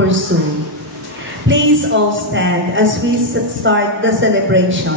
pursue. Please all stand as we start the celebration.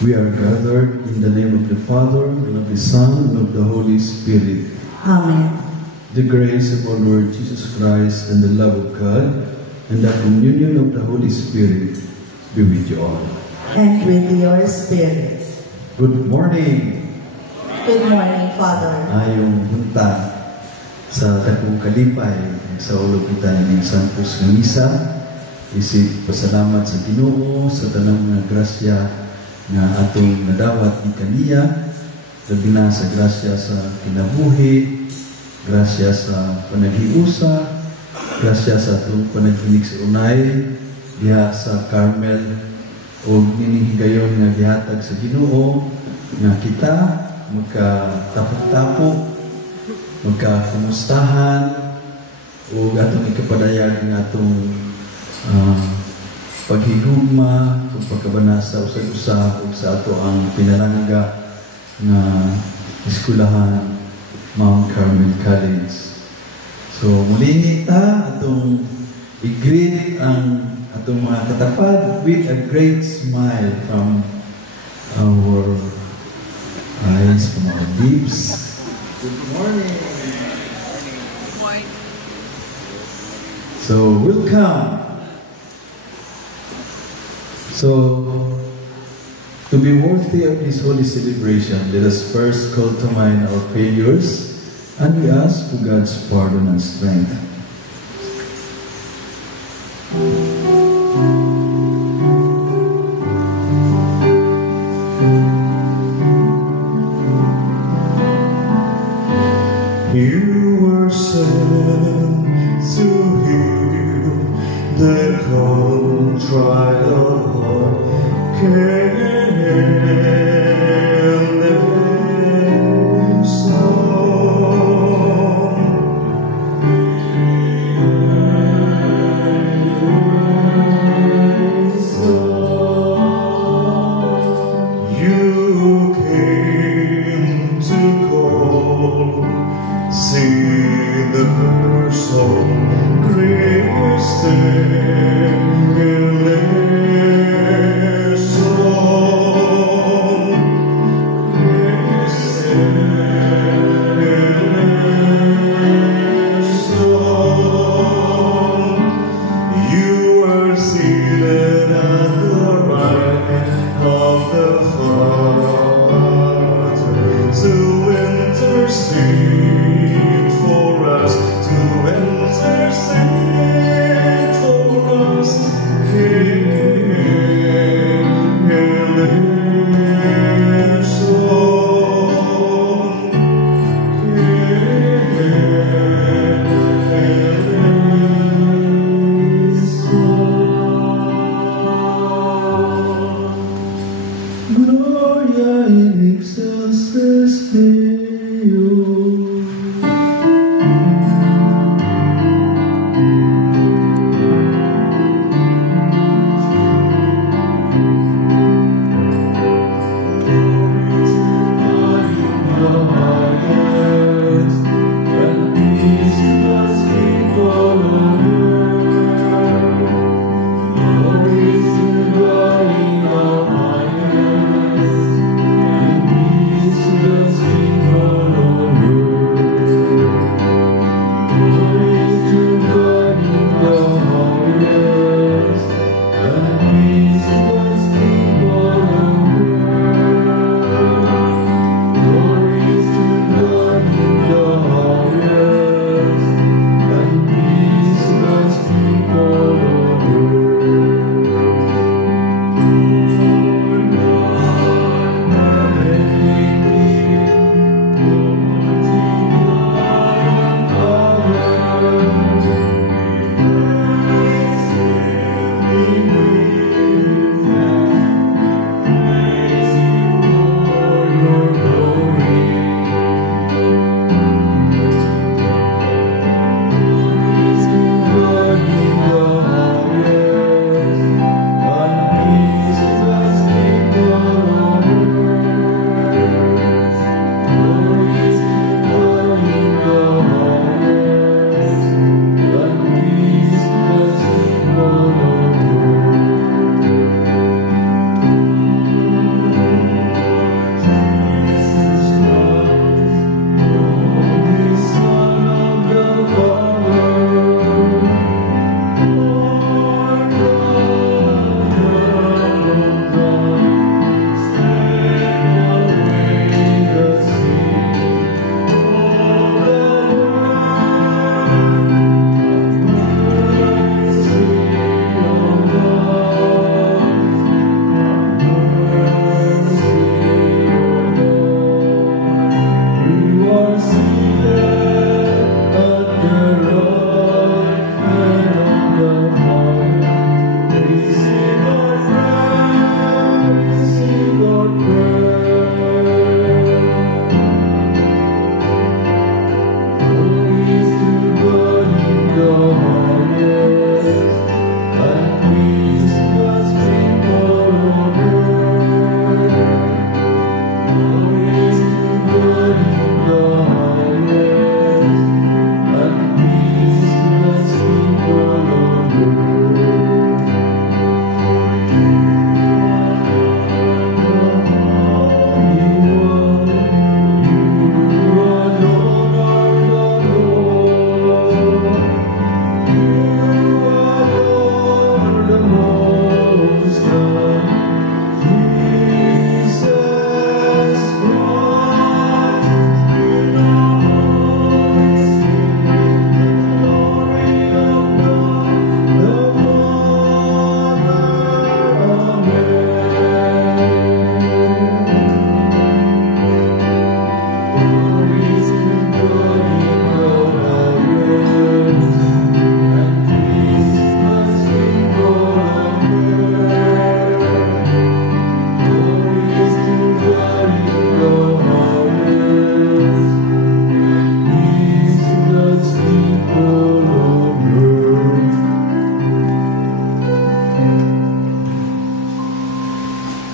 We are gathered in the name of the Father, and of the Son, and of the Holy Spirit. Amen. The grace of our Lord Jesus Christ, and the love of God, and the communion of the Holy Spirit be with you all. And with your spirit. Good morning. Good morning, Father. Ayong hunta sa Dakong Kalipay, sa ulo kita ng Santos ng Misa, isip pasalamat sa Ginoo sa tanang nga grasya nga atong nadawat ni kaniya, labi na sa grasya sa kinabuhi, grasya sa panaghiusa, grasya sa atong panaghinig sa unay, diha sa Carmel, o ninihigayon nga gihatag sa Ginoo, nga kita magkatapok-tapok, magkakumustahan, o atong ikapadayag nga atong paghigugma, kung pagkabanasa usag-usa o sa ato ang pinalangga na eskulahan Mount Carmel College. So muli ta atong i-greet ang atong mga katapad with a great smile from our eyes, from our lips. Good morning. Good morning. So welcome. So, to be worthy of this holy celebration, let us first call to mind our failures, and we ask for God's pardon and strength. You were sent to heal the contrite of heart. You came to call, see the person, Christ in their soul.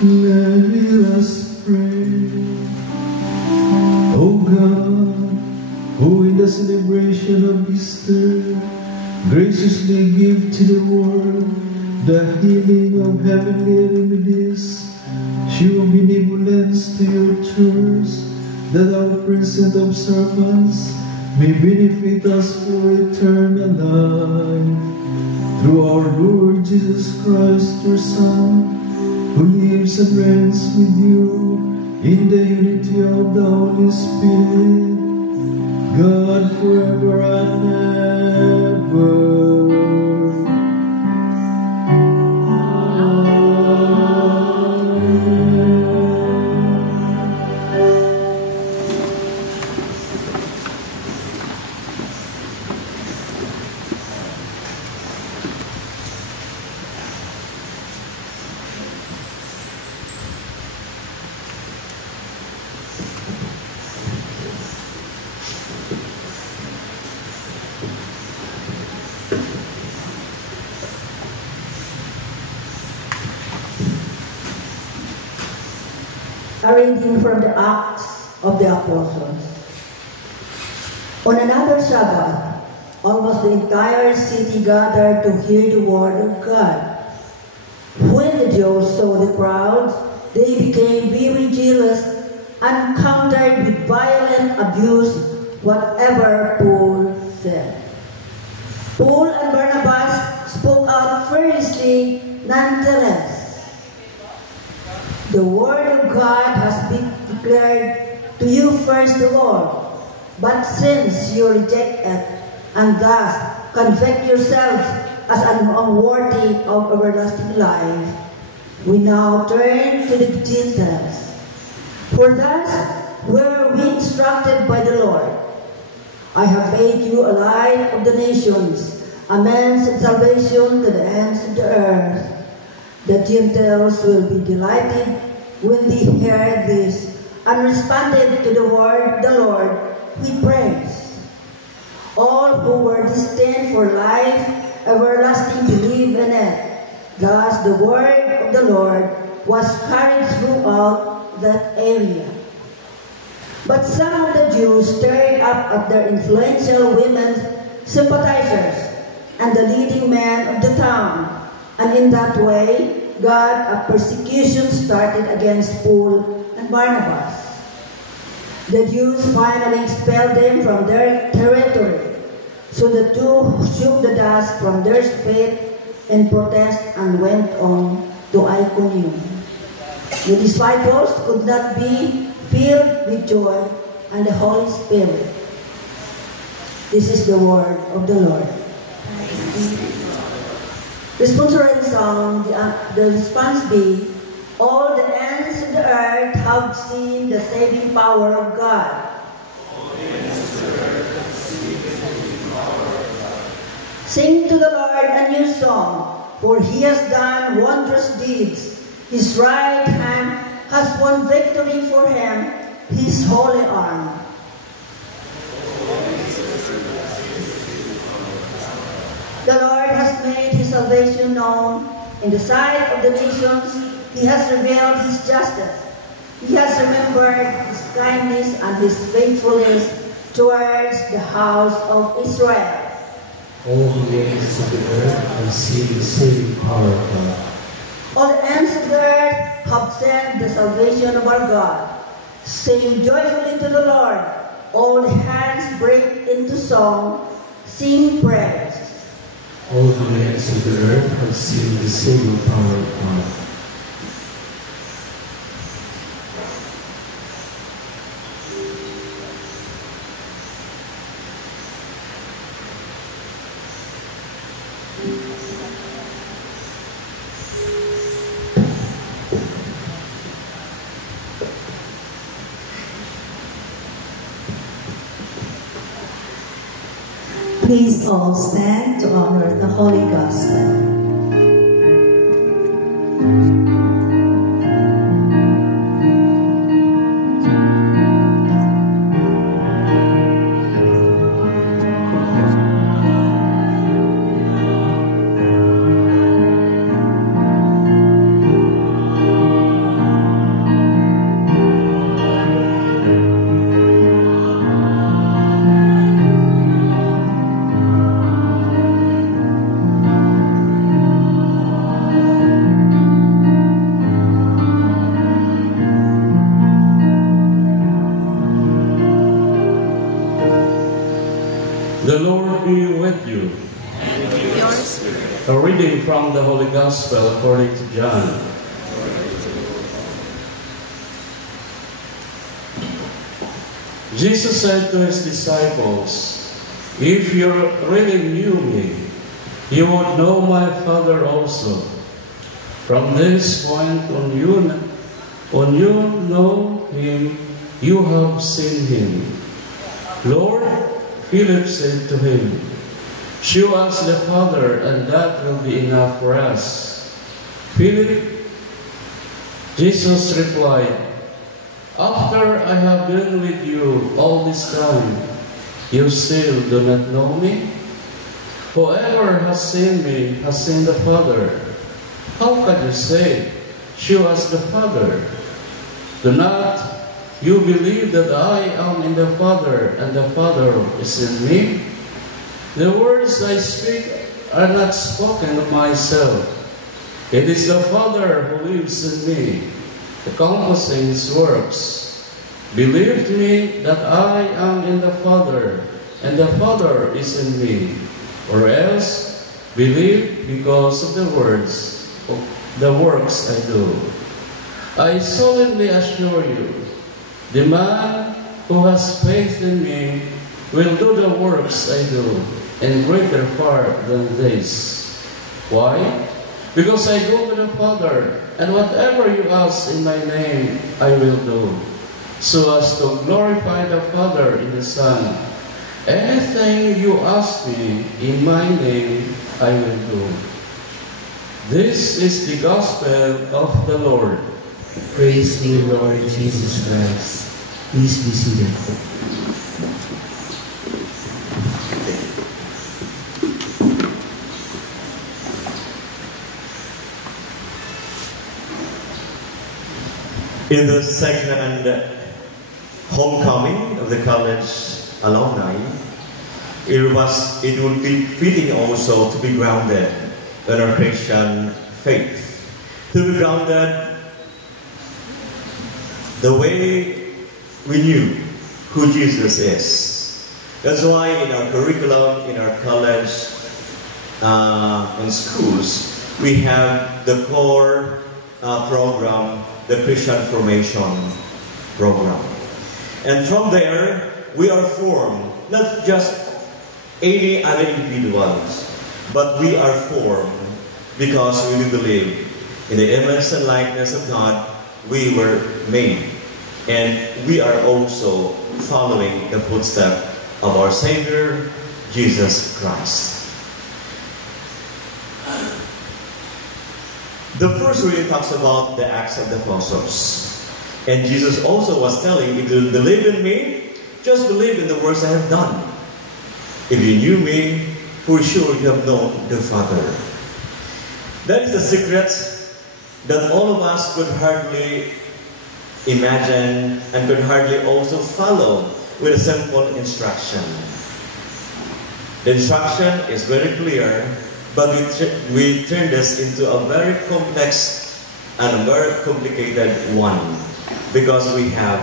Let us pray. O God, who in the celebration of Easter graciously give to the world the healing of heavenly remedies, show benevolence to your church, that our present observance may benefit us for eternal life. Through our Lord Jesus Christ, your Son, who lives and reigns with you in the unity of the Holy Spirit, God forever and ever. A reading from the Acts of the Apostles. On another Sabbath, almost the entire city gathered to hear the word of God. When the Jews saw the crowds, they became very jealous and countered with violent abuse whatever Paul said. Paul and Barnabas spoke out fiercely nonetheless. The word of God has been declared to you first of all. But since you reject it, and thus convict yourselves as unworthy of everlasting life, we now turn to the Gentiles. For thus were we instructed by the Lord. I have made you a light of the nations, a means of salvation to the ends of the earth. The Gentiles will be delighted when they hear this and responded to the word of the Lord with praise. All who were destined for life everlasting believe in it. Thus the word of the Lord was carried throughout that area. But some of the Jews stirred up at their influential women sympathizers and the leading men of the town, and in that way, a persecution started against Paul and Barnabas. The Jews finally expelled them from their territory, so the two shook the dust from their feet in protest and went on to Iconium. The disciples could not be filled with joy and the Holy Spirit. This is the word of the Lord. Responsorial song, the response be, all the ends of the earth have seen the saving power of God. Sing to the Lord a new song, for he has done wondrous deeds. His right hand has won victory for him, his holy arm. The Lord has made his salvation known in the sight of the nations. He has revealed his justice. He has remembered his kindness and his faithfulness towards the house of Israel. All the ends of the earth have seen the saving power of God. All the ends of the earth have seen the salvation of our God. Sing joyfully to the Lord. All the hands break into song. Sing praise. All the ends of the earth have seen the saving power of God. Please all stand to honor the Holy Gospel. The Lord be with you. And with your spirit. A reading from the Holy Gospel according to John. Jesus said to his disciples, "If you really knew me, you would know my Father also. From this point on you know him, you have seen him." Lord, Philip said to him, "Show us the Father, and that will be enough for us." Philip, Jesus replied, "After I have been with you all this time, you still do not know me? Whoever has seen me has seen the Father. How can you say, 'Show us the Father'? Do not you believe that I am in the Father, and the Father is in me? The words I speak are not spoken of myself. It is the Father who lives in me, accomplishing his works. Believe me that I am in the Father, and the Father is in me. Or else, believe because of the works I do. I solemnly assure you, the man who has faith in me will do the works I do, and greater far than this. Why? Because I go to the Father, and whatever you ask in my name, I will do, so as to glorify the Father in the Son. Anything you ask me in my name, I will do. This is the gospel of the Lord. Praise to you, Lord Jesus Christ. Please be seated. In the second homecoming of the college alumni, it would be fitting also to be grounded in our Christian faith. To be grounded the way we knew who Jesus is. That's why in our curriculum, in our college, and schools, we have the core program, the Christian Formation program. And from there, we are formed, not just any other individuals, but we are formed because we do believe in the image and likeness of God we were made. And we are also following the footsteps of our Savior, Jesus Christ. The first reading talks about the Acts of the Apostles. And Jesus also was telling, if you believe in me, just believe in the works I have done. If you knew me, for sure you have known the Father. That is the secret that all of us could hardly imagine and could hardly also follow with a simple instruction. The instruction is very clear, but we turn this into a very complex and a very complicated one because we have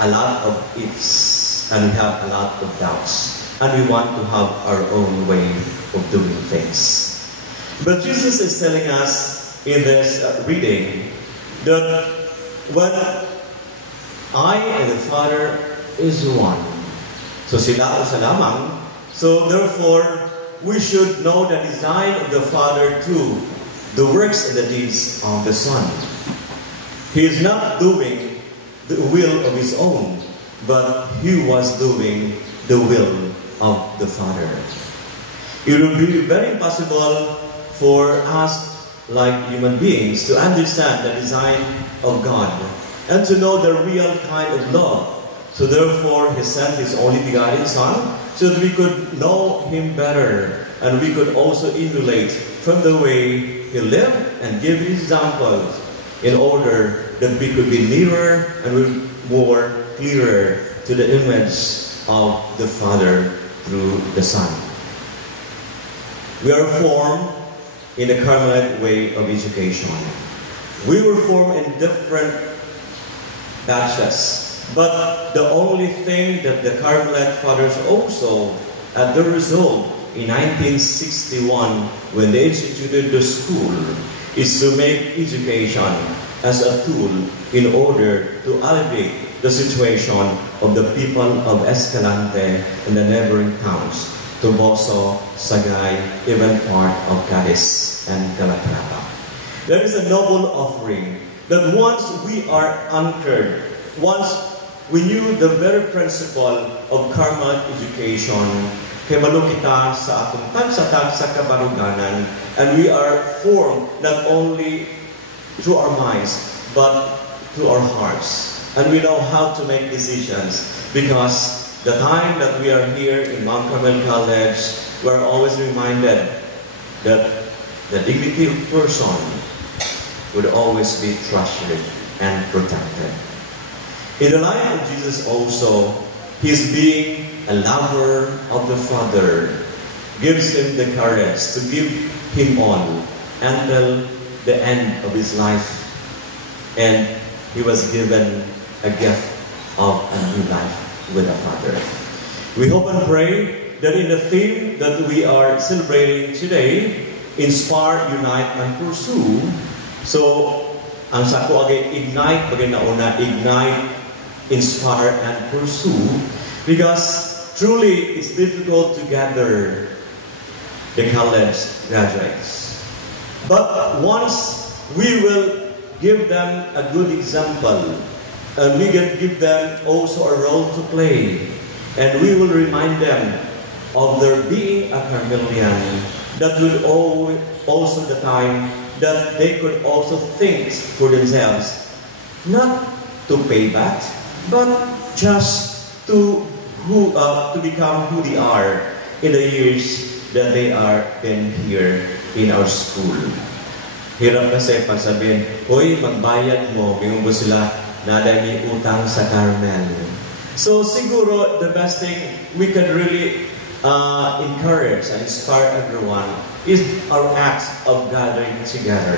a lot of ifs and we have a lot of doubts and we want to have our own way of doing things. But Jesus is telling us in this reading that when I and the Father is one, so sila isa lamang, so therefore we should know the design of the Father through the works and the deeds of the Son. He is not doing the will of his own, but he was doing the will of the Father. It would be very impossible for us like human beings to understand the design of God and to know the real kind of love. So therefore, he sent his only begotten Son so that we could know him better and we could also emulate from the way he lived and give examples in order that we could be nearer and more clearer to the image of the Father through the Son. We are formed in the Carmelite way of education. We were formed in different batches, but the only thing that the Carmelite fathers also, at the result in 1961, when they instituted the school, is to make education as a tool in order to alleviate the situation of the people of Escalante and the neighboring towns, Toboso, Sagay, even part of Cadiz and Calatrava. There is a noble offering that once we are anchored, once we knew the very principle of Carmelite education, himalo kita sa atong tagsatag sa kabaruganan, and we are formed not only through our minds, but through our hearts. And we know how to make decisions because the time that we are here in Mount Carmel College, we're always reminded that the dignity of person would always be treasured and protected. In the life of Jesus also, his being a lover of the Father gives him the courage to give him all until the end of his life. And he was given a gift of a new life with the Father. We hope and pray that in the theme that we are celebrating today, inspire, unite, and pursue, so ang sako again ignite, bagay na una, ignite, inspire, and pursue, because truly it's difficult to gather the college graduates. But once we will give them a good example, and we can give them also a role to play, and we will remind them of their being a Carmelian, that would also the time that they could also think for themselves, not to pay back, but just to become who they are in the years that they are been here in our school. Hirap kasi pag sabihin, hoy, magbayad mo, ngayon ba sila na may utang sa Carmel. So siguro the best thing we can really encourage and inspire everyone is our acts of gathering together,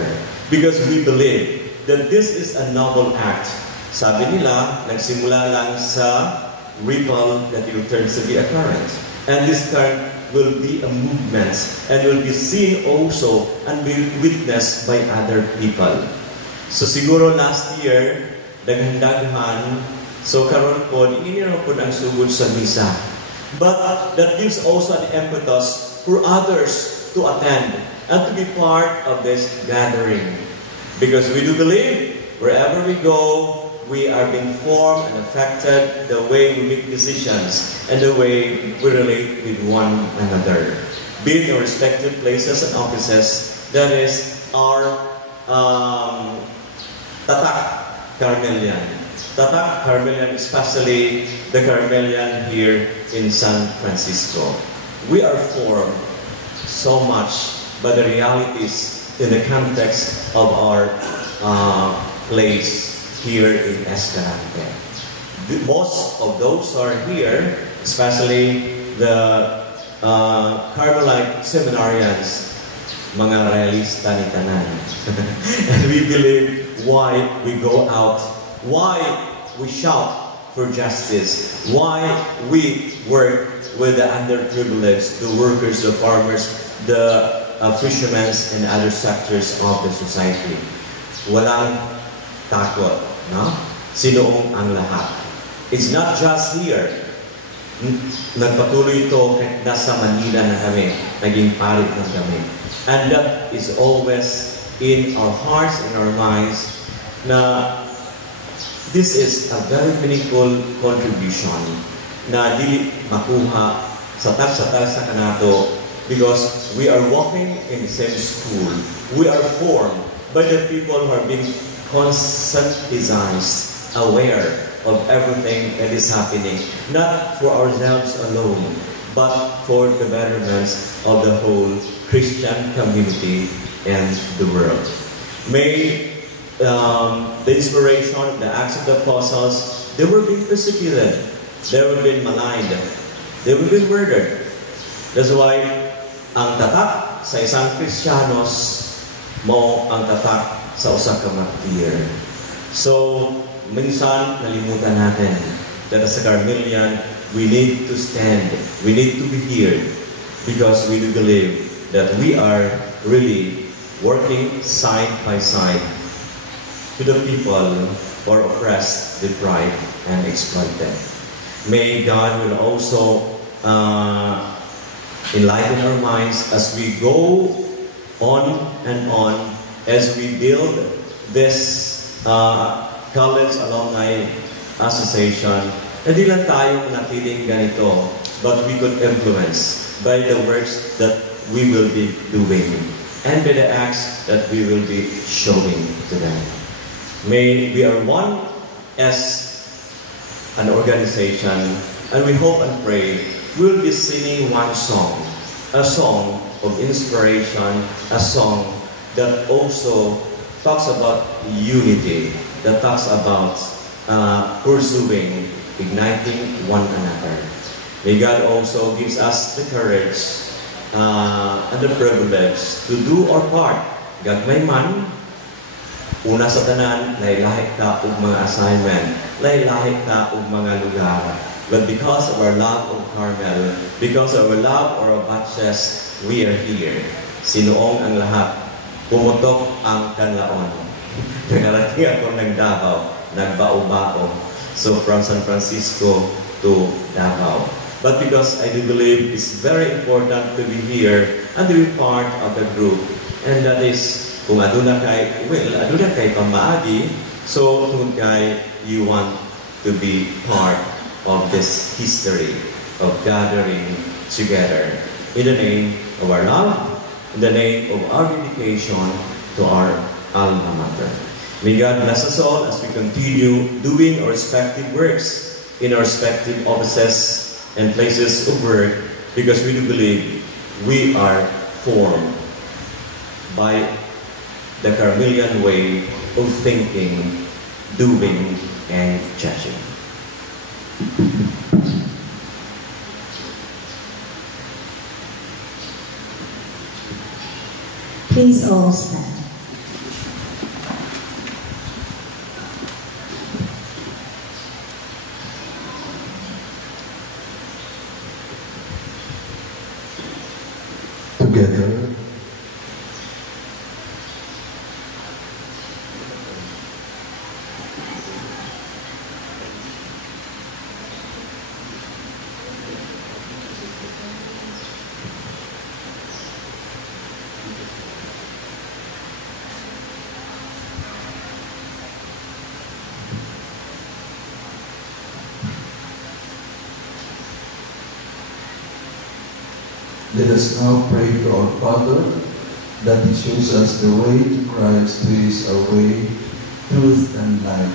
because we believe that this is a noble act. Sabi nila, nagsimula lang sa ripple that it turns to be a current. And this current will be a movement and will be seen also and be witnessed by other people. So siguro last year, daghan-daghan, so karon po, inginiraw po ang sugod sa misa. But that gives also an impetus for others to attend and to be part of this gathering. Because we do believe, wherever we go, we are being formed and affected the way we make decisions and the way we relate with one another. Be it in respective places and offices, that is our Tatak Carmelian. Tatak Carmelian, especially the Carmelian here in San Francisco. We are formed so much by the realities in the context of our place here in Escalante. Most of those are here, especially the Carmelite seminarians, mga realista ni tanan. And we believe why we go out, why we shout for justice, why we work with the underprivileged, the workers, the farmers, the fishermen, and other sectors of the society. Walang takot, no? Sinoong ang lahat. It's not just here. Nagpatuloy ito kahit nasa Manila na kami, naging parit na kami. And that is always in our hearts and our minds na this is a very meaningful contribution na dili makuha sa tag sa kanato, because we are walking in the same school. We are formed by the people who are being conscientized, aware of everything that is happening, not for ourselves alone, but for the betterment of the whole Christian community and the world. May the inspiration of the Acts of the Apostles, they were being persecuted, they were being maligned, they were being murdered. That's why ang tatak sa isang Kristiyanos mo ang tatak sa usa ka martir. So, minsan nalimutan natin that as a Carmelian, we need to stand, we need to be here, because we do believe that we are really working side by side to the people who are oppressed, deprived, and exploited. May God will also enlighten our minds as we go on and on, as we build this College Alumni Association. Hindi lang tayo natiling ganito, but we could influence by the works that we will be doing and by the acts that we will be showing to them. May we are one as an organization, and we hope and pray we'll be singing one song, a song of inspiration, a song that also talks about unity, that talks about pursuing, igniting one another. May God also gives us the courage and the privilege to do our part. Gagmay man, una sa tanan, lahi-lahi ta og mga assignment, lahi-lahi ta og mga lugar. But because of our love of Carmel, because of our love of our batches, we are here. Sinuong ang lahat, pumutok ang kanlaon. Nakarating ako ng Davao, nagbao-bao. So from San Francisco to Davao. But because I do believe it's very important to be here and to be part of the group. And that is, kung aduna kay pamaagi, so kung kay you want to be part of this history of gathering together in the name of our love, in the name of our dedication to our alma mater. May God bless us all as we continue doing our respective works in our respective offices and places of work, because we do believe we are formed by the Carmelian way of thinking, doing, and judging. Please all stand. Together, let us now pray to our Father, that He shows us the way to Christ, who is our way, truth, and life.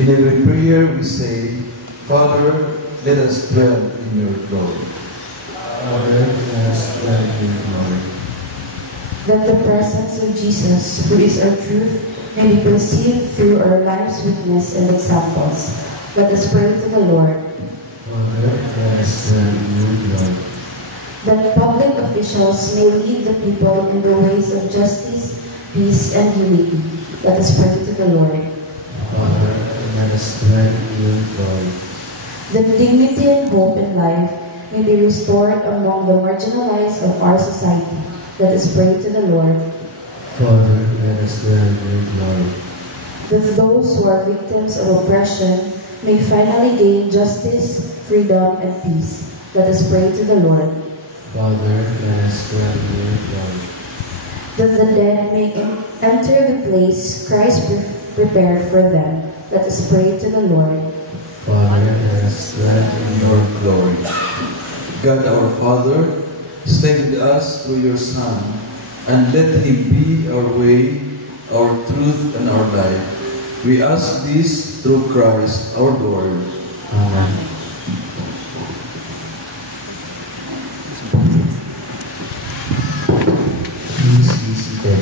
In every prayer we say, Father, let us dwell in your glory. Father, let us dwell in your glory. That the presence of Jesus, who is our truth, may be perceived through our life's witness and examples. Let us pray to the Lord. Father, let us dwell in your glory. That public officials may lead the people in the ways of justice, peace, and unity. Let us pray to the Lord. Father, let us dwell in your glory. That dignity and hope in life may be restored among the marginalized of our society. Let us pray to the Lord. Father, let us dwell in your glory. That those who are victims of oppression may finally gain justice, freedom, and peace. Let us pray to the Lord. Father, let us dwell in your glory. That the dead may enter the place Christ prepared for them. Let us pray to the Lord. Father, let us dwell in your glory. God our Father, stay with us through your Son, and let Him be our way, our truth, and our life. We ask this through Christ our Lord. Amen. Please be seated.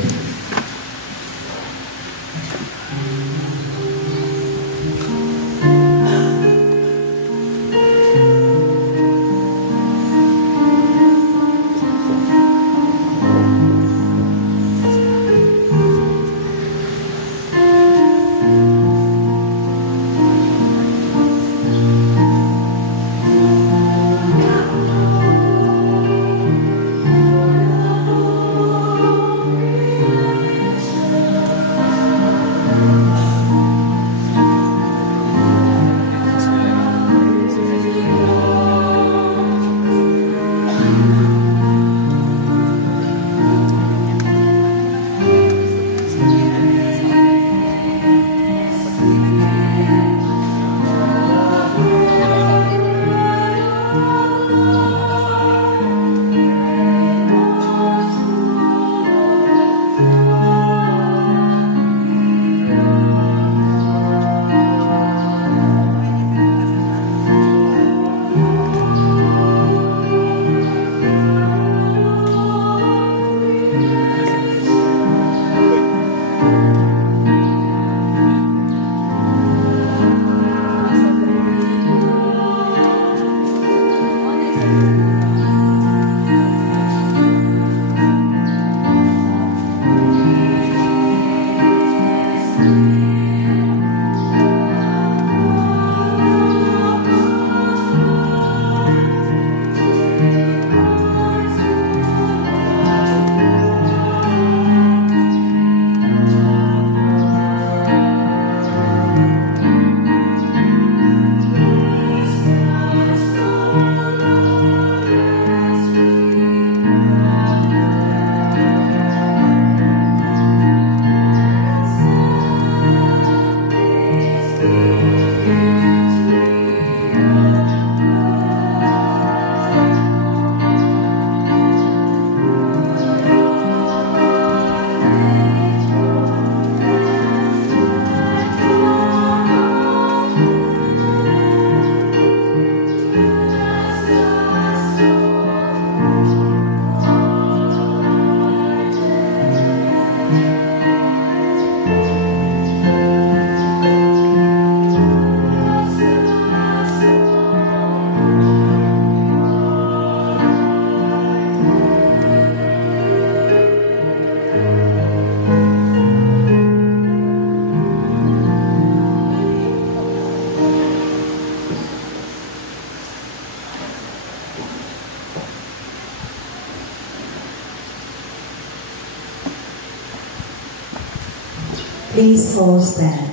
Please all stand.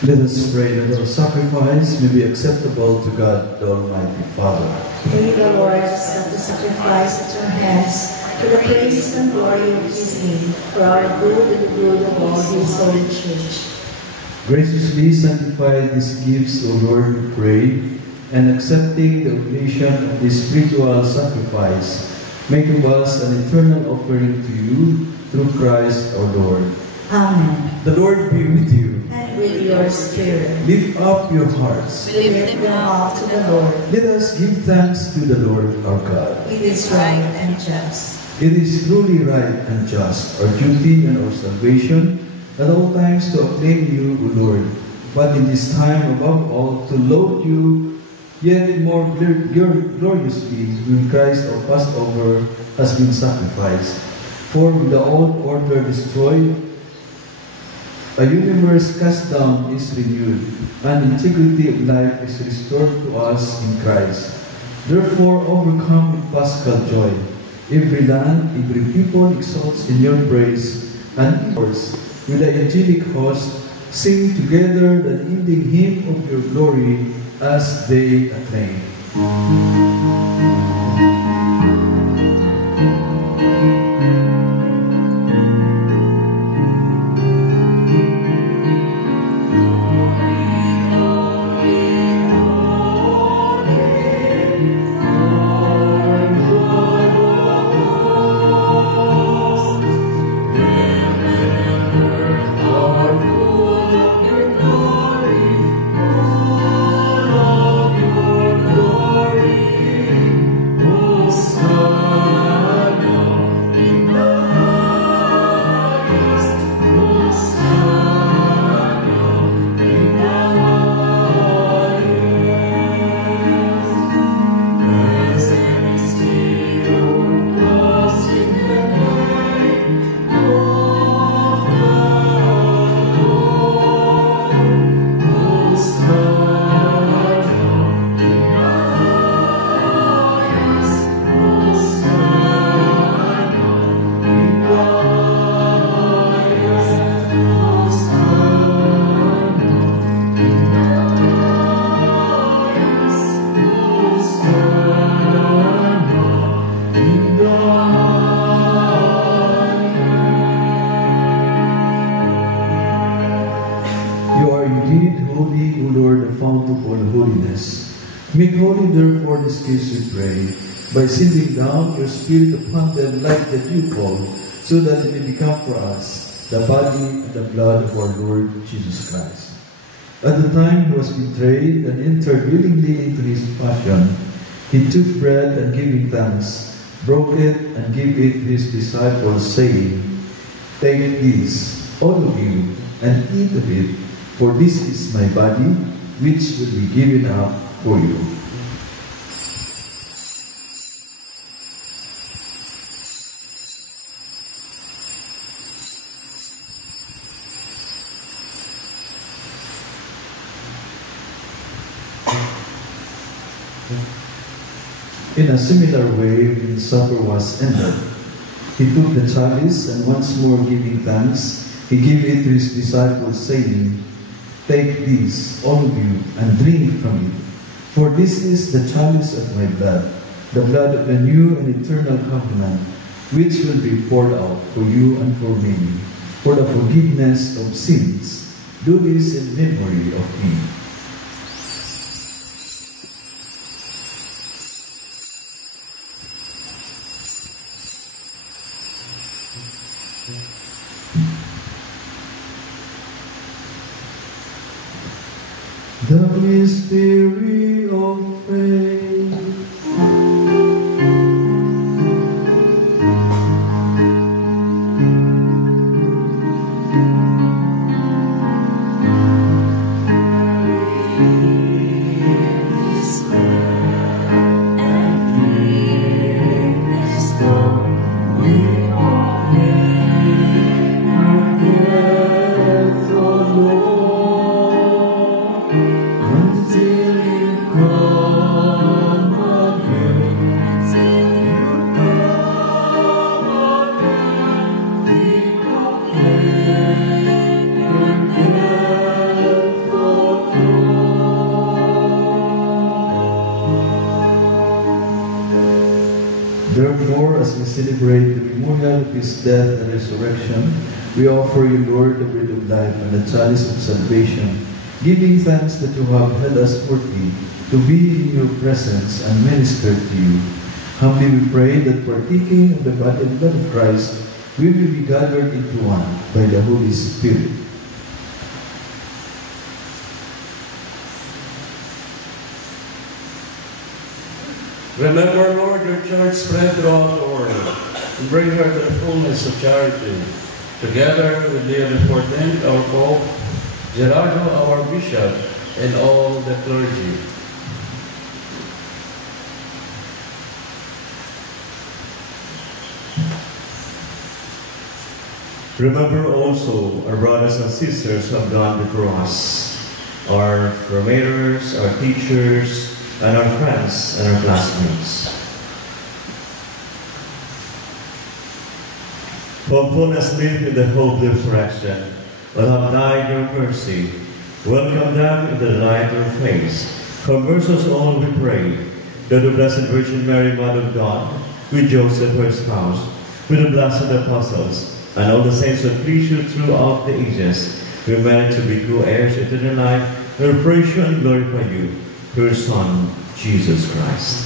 Let us pray that our sacrifice may be acceptable to God, the Almighty Father. May the Lord accept the sacrifice at your hands to the praise and glory of his name, for our good and the good of all his holy church. Graciously sanctify these gifts, O Lord, we pray, and accepting the oblation of this spiritual sacrifice, make of us an eternal offering to you through Christ our Lord. Amen. The Lord be with you. And with your spirit. Lift up your hearts. We lift them up to the Lord. Let us give thanks to the Lord our God. It is right and just. It is truly right and just, our duty and our salvation, at all times to acclaim you, O Lord, but in this time above all to laud you yet more gloriously when Christ our Passover has been sacrificed. For with the old order destroyed, a universe cast down is renewed, and integrity of life is restored to us in Christ. Therefore, overcome with paschal joy, every land, every people exalts in your praise, and yours, with the angelic host, sing together the ending hymn of your glory as they acclaim. Make holy therefore this case, we pray, by sending down your Spirit upon them like the dewfall, so that it may become for us the body and the blood of our Lord Jesus Christ. At the time he was betrayed and entered willingly into his passion, he took bread and giving thanks, broke it and gave it to his disciples, saying, "Take this, all of you, and eat of it, for this is my body, which will be given up for you." In a similar way, when supper was ended, he took the chalice and once more giving thanks, he gave it to his disciples, saying, "Take this, all of you, and drink from it. For this is the chalice of my blood, the blood of the new and eternal covenant, which will be poured out for you and for many, for the forgiveness of sins. Do this in memory of me." The mystery of faith. Until you come. as we celebrate the memorial of his death and resurrection, we offer you, Lord, the bread of life and the chalice of salvation, giving thanks that you have held us worthy to be in your presence and minister to you. Humbly we pray that partaking of the body and blood of Christ, we will be gathered into one by the Holy Spirit. Remember, Lord, your church spread throughout the world, and bring her to the fullness of charity, together with Leo XIV, our Pope, Gerardo, our Bishop, and all the clergy. Remember also our brothers and sisters who have gone before us, our formators, our teachers, and our friends and our classmates. Hopeful as lived in the hope of the resurrection, will have died your mercy. Welcome them in the light of your face. Converse us all, we pray, that the Blessed Virgin Mary, Mother of God, with Joseph, her spouse, with the blessed apostles, and all the saints who please you throughout the ages, we merit to be co-heirs to eternal life, and praise you and glorify you, through your Son, Jesus Christ.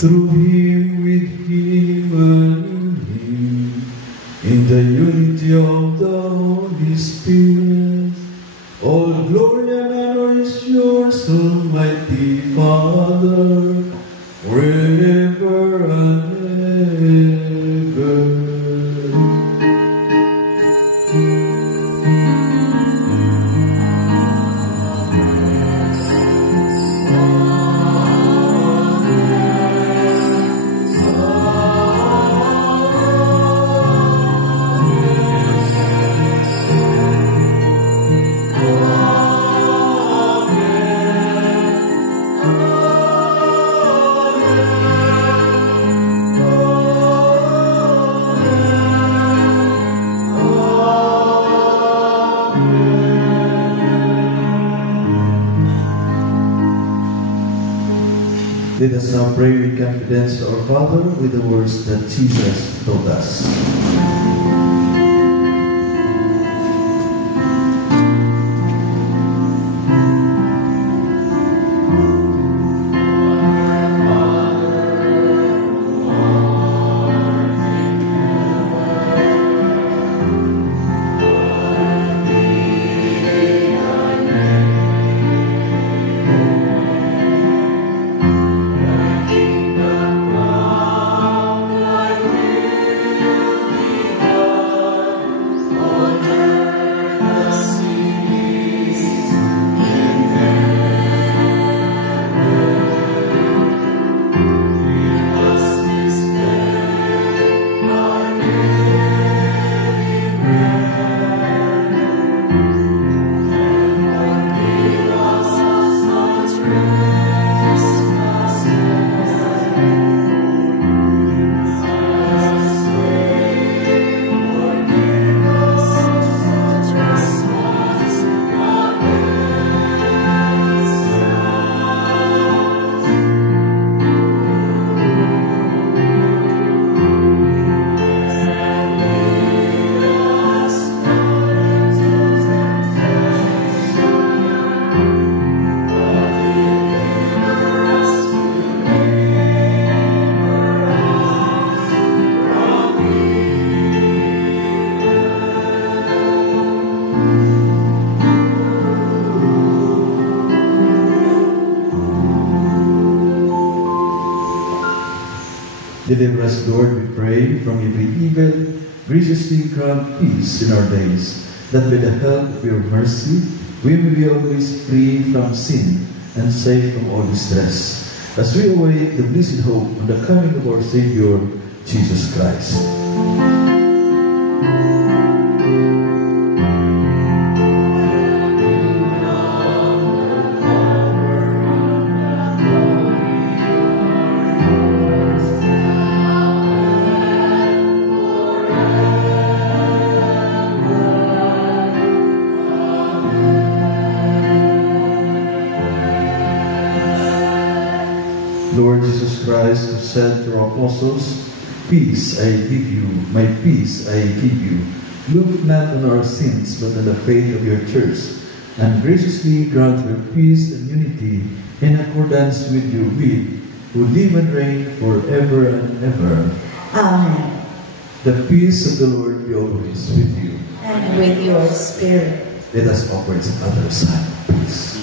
Through him, with him, and in the unity of the Holy Spirit, all glory and honor is yours, Almighty Father, forever and ever. Let us now pray with confidence to our Father with the words that Jesus taught us. Deliver us, Lord, we pray, from every evil, graciously grant peace in our days, that by the help of your mercy, we may be always free from sin and safe from all distress, as we await the blessed hope of the coming of our Savior, Jesus Christ. said to our apostles, "Peace I give you, my peace I give you. Look not on our sins, but on the faith of your church, and graciously grant her peace and unity in accordance with your will, who live and reign forever and ever." Amen. The peace of the Lord be always with you. And with your spirit. Let us offer each other sign of peace.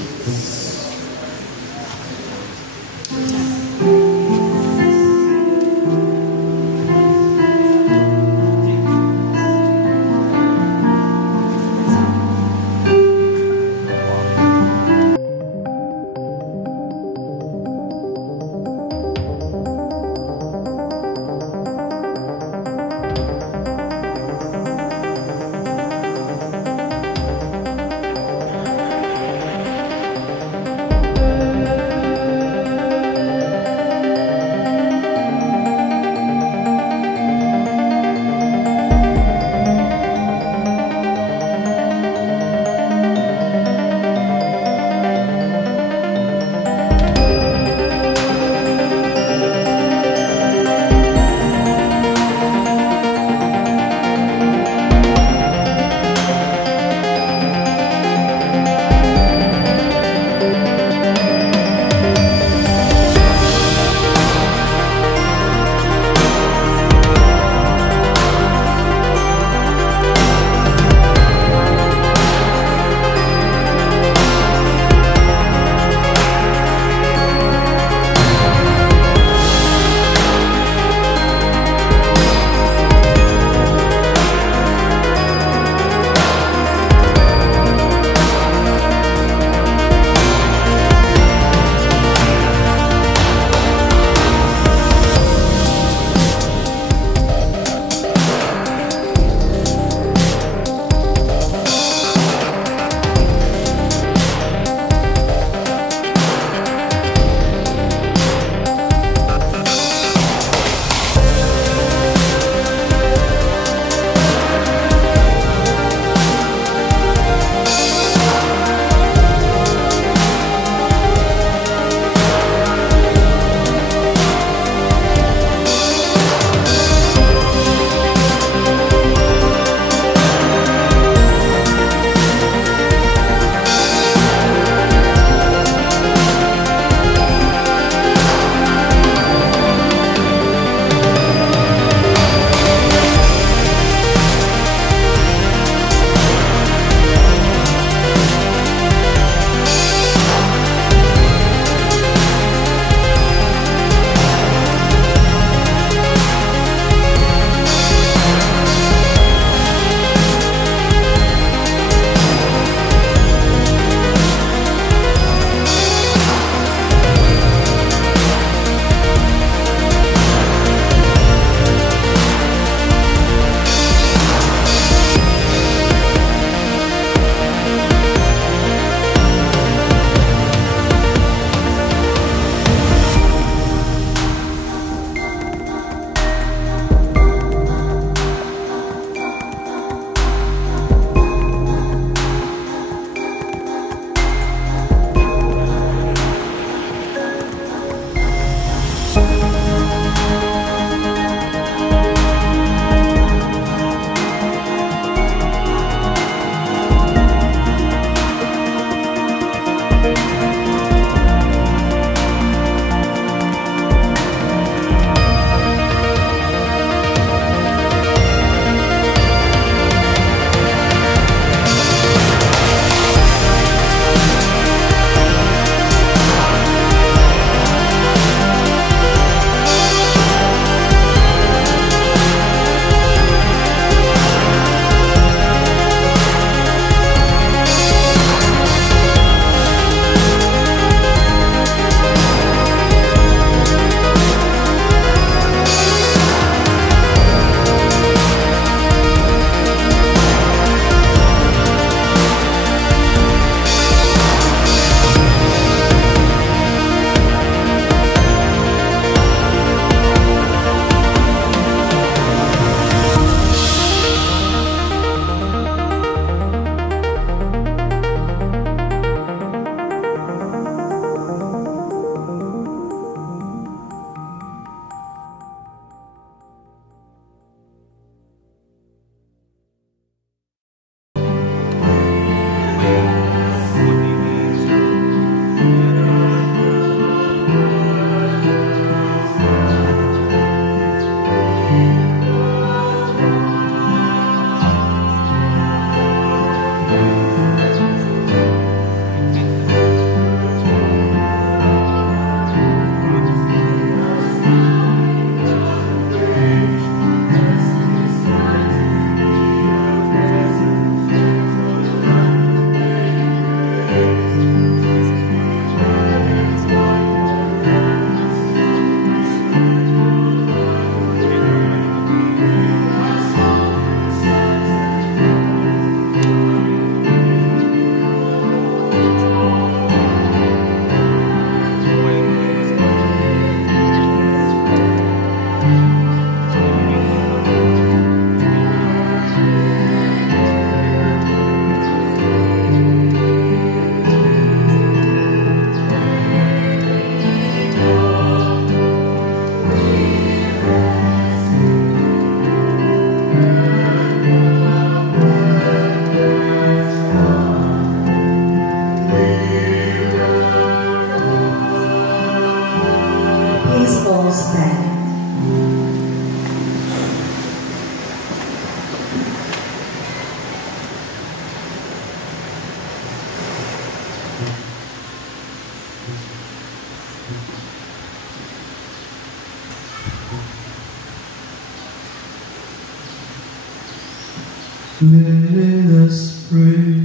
Let us pray.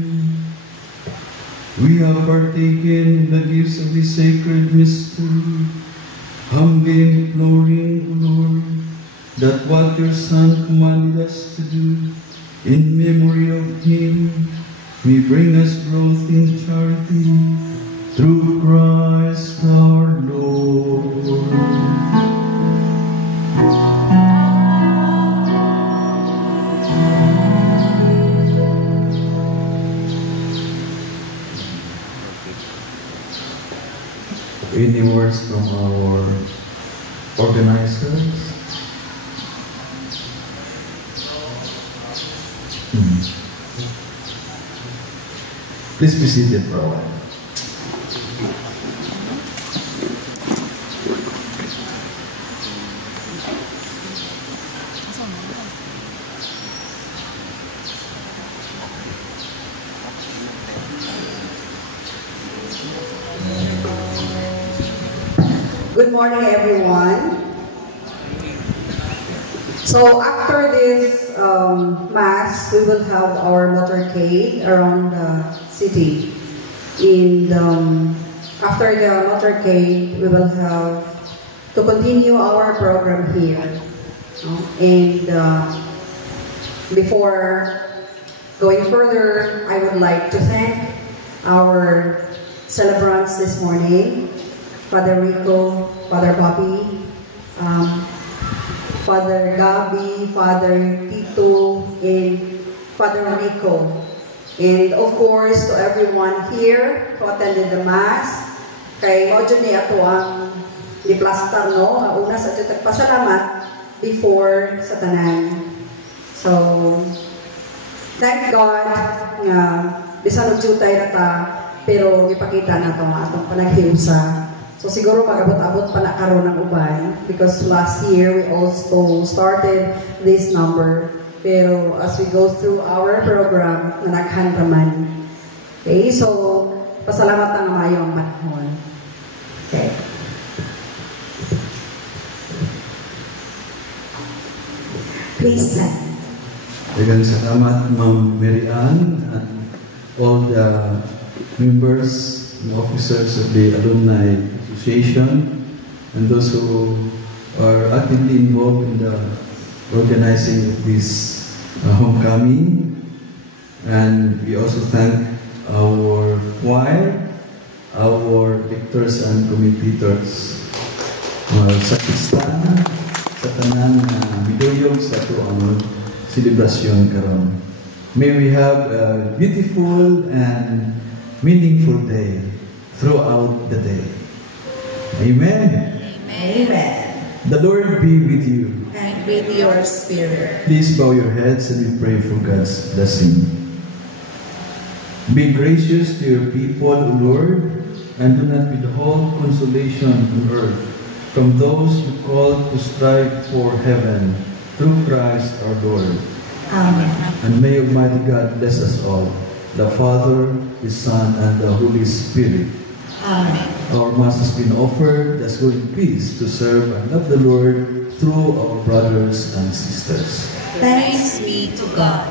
We have partaken the gifts of the sacred mystery, humbly imploring, O Lord, that what your Son commanded us to do in memory of him may bring us growth in charity through Christ our Lord. Any words from our organizers? Please be seated for a while. Good morning, everyone. So after this Mass, we will have our motorcade around the city. After the motorcade, we will have to continue our program here. And before going further, I would like to thank our celebrants this morning. Father Rico, Father Bobby, Father Gabi, Father Tito, and Father Rico. And of course, to everyone here who attended the Mass, kay Mojo ni ato ang di-plaster, no? Una sa ato tagpasalamat before sa tanan. So, thank God nga bisan og jutay na ta, pero ipakita na ito nga atong panaghiusa. So siguro mag-abot-abot pa na karon ng uban because last year we also started this number. Pero as we go through our program, nanaghan raman. Okay, so pasalamat ang mayo ang panahon. Okay. Please stand. Daghang salamat, Ma'am Mary Ann, and all the members and officers of the Alumni Association, and those who are actively involved in the organizing of this homecoming. And we also thank our choir, our lectors and commentators, sakristan, sa tanan miduyog sa ito ang celebration karon. May we have a beautiful and meaningful day throughout the day. Amen. Amen. The Lord be with you. And with your spirit. Please bow your heads and we pray for God's blessing. Be gracious to your people, O Lord, and do not withhold consolation on earth from those who call to strive for heaven through Christ our Lord. Amen. And may Almighty God bless us all, the Father, the Son, and the Holy Spirit. Amen. Our Mass has been offered. Let's go in peace to serve and love the Lord through our brothers and sisters. Thanks be to God.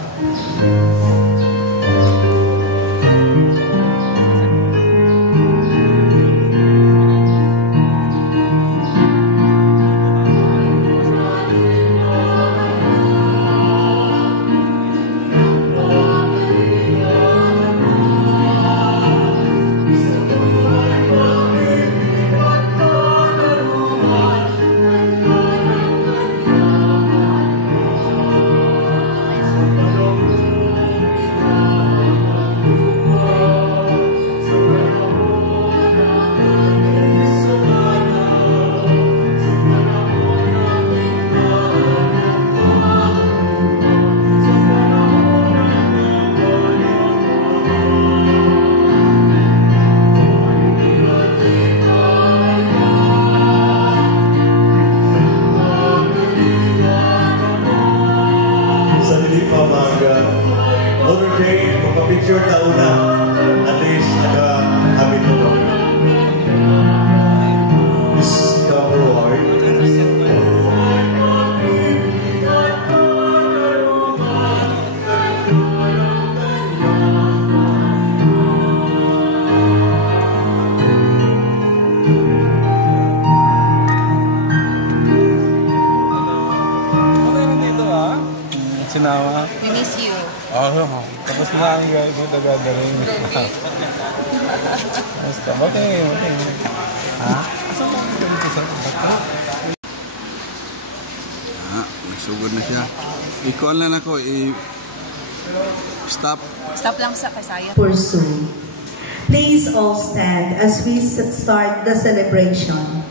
sinama. We miss you. Tapos na ang gagawin rin. Basta, okay. Ha? Asan mo ang ganito sa baka? Nagsugod na siya. I-call na ako, stop. Stop lang sa kasaya. Pursue. Please all stand as we start the celebration.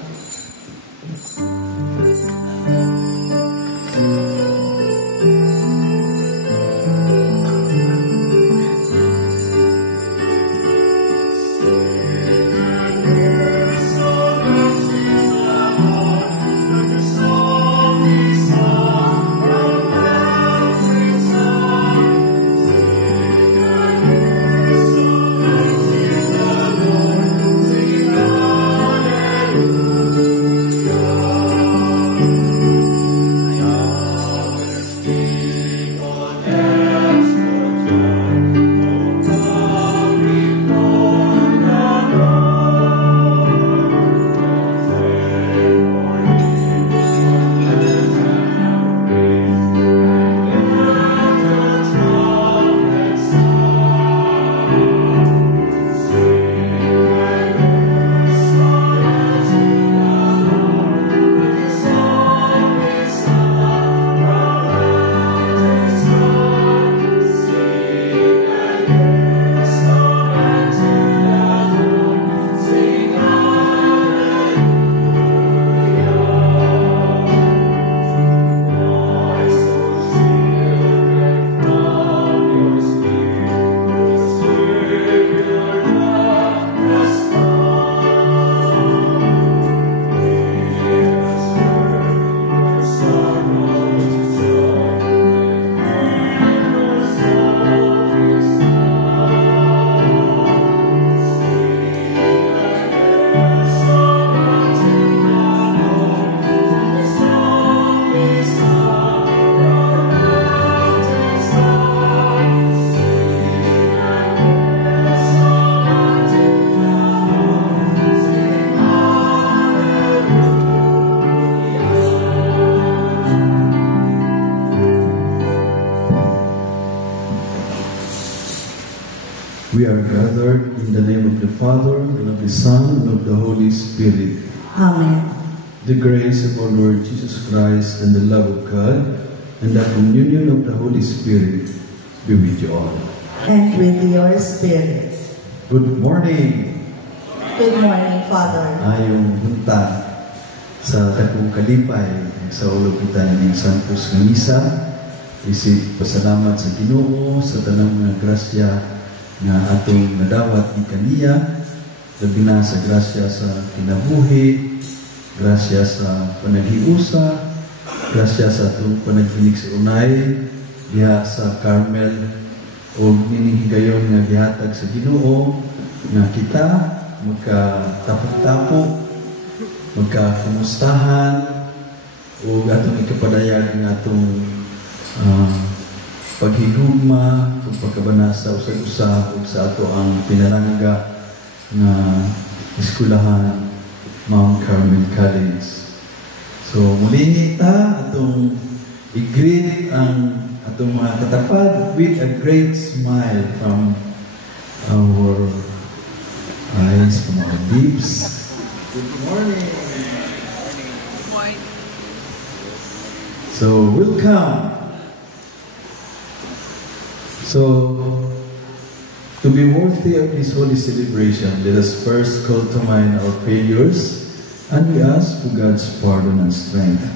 We are gathered in the name of the Father, and of the Son, and of the Holy Spirit. Amen. The grace of our Lord Jesus Christ, and the love of God, and the communion of the Holy Spirit be with you all. And with your spirit. Good morning. Good morning, Father. Ayong hunta sa Dakong Kalipay, sa ulog kita ng Santos ng Misa, isip pasalamat sa Ginoo sa tanang nga grasya nga atong nadawat ni kaniya, labi na sa grasya sa kinabuhi, grasya sa panaghiusa, grasya sa atong panaghinig sa unay, diha sa Carmel, o ninihigayon nga gihatag sa Ginoo, nga kita magkatapok-tapok, magkakumustahan, o atong ikapadayag nga atong paghigugma, pagpakabana sa usag-usab ug sa ato ang pinalangga na eskulahan Mount Carmel College. So muli ta atong i-greet ang atong mga katapad with a great smile from our eyes, from our lips. Good morning. Good morning. So welcome. So, to be worthy of this holy celebration, let us first call to mind our failures, and we ask for God's pardon and strength.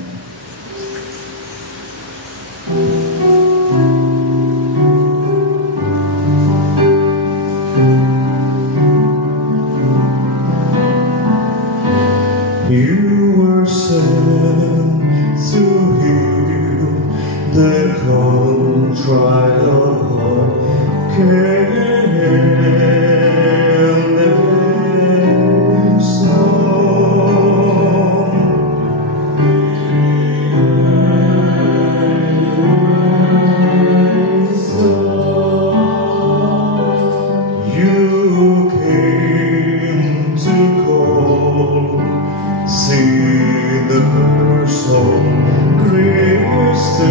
You were sent to heal the contrite of heart. You came to call, see the person Christ.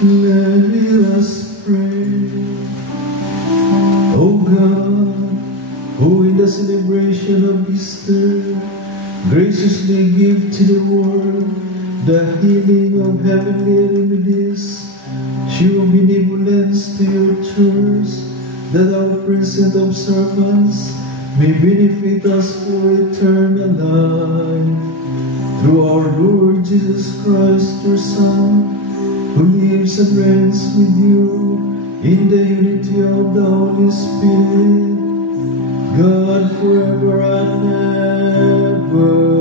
Let us pray. O God, who in the celebration of Easter graciously give to the world the healing of heavenly remedies, show benevolence to your church, that our present observance may benefit us for eternal life. Through our Lord Jesus Christ, your Son, who lives and reigns with you in the unity of the Holy Spirit, God forever and ever.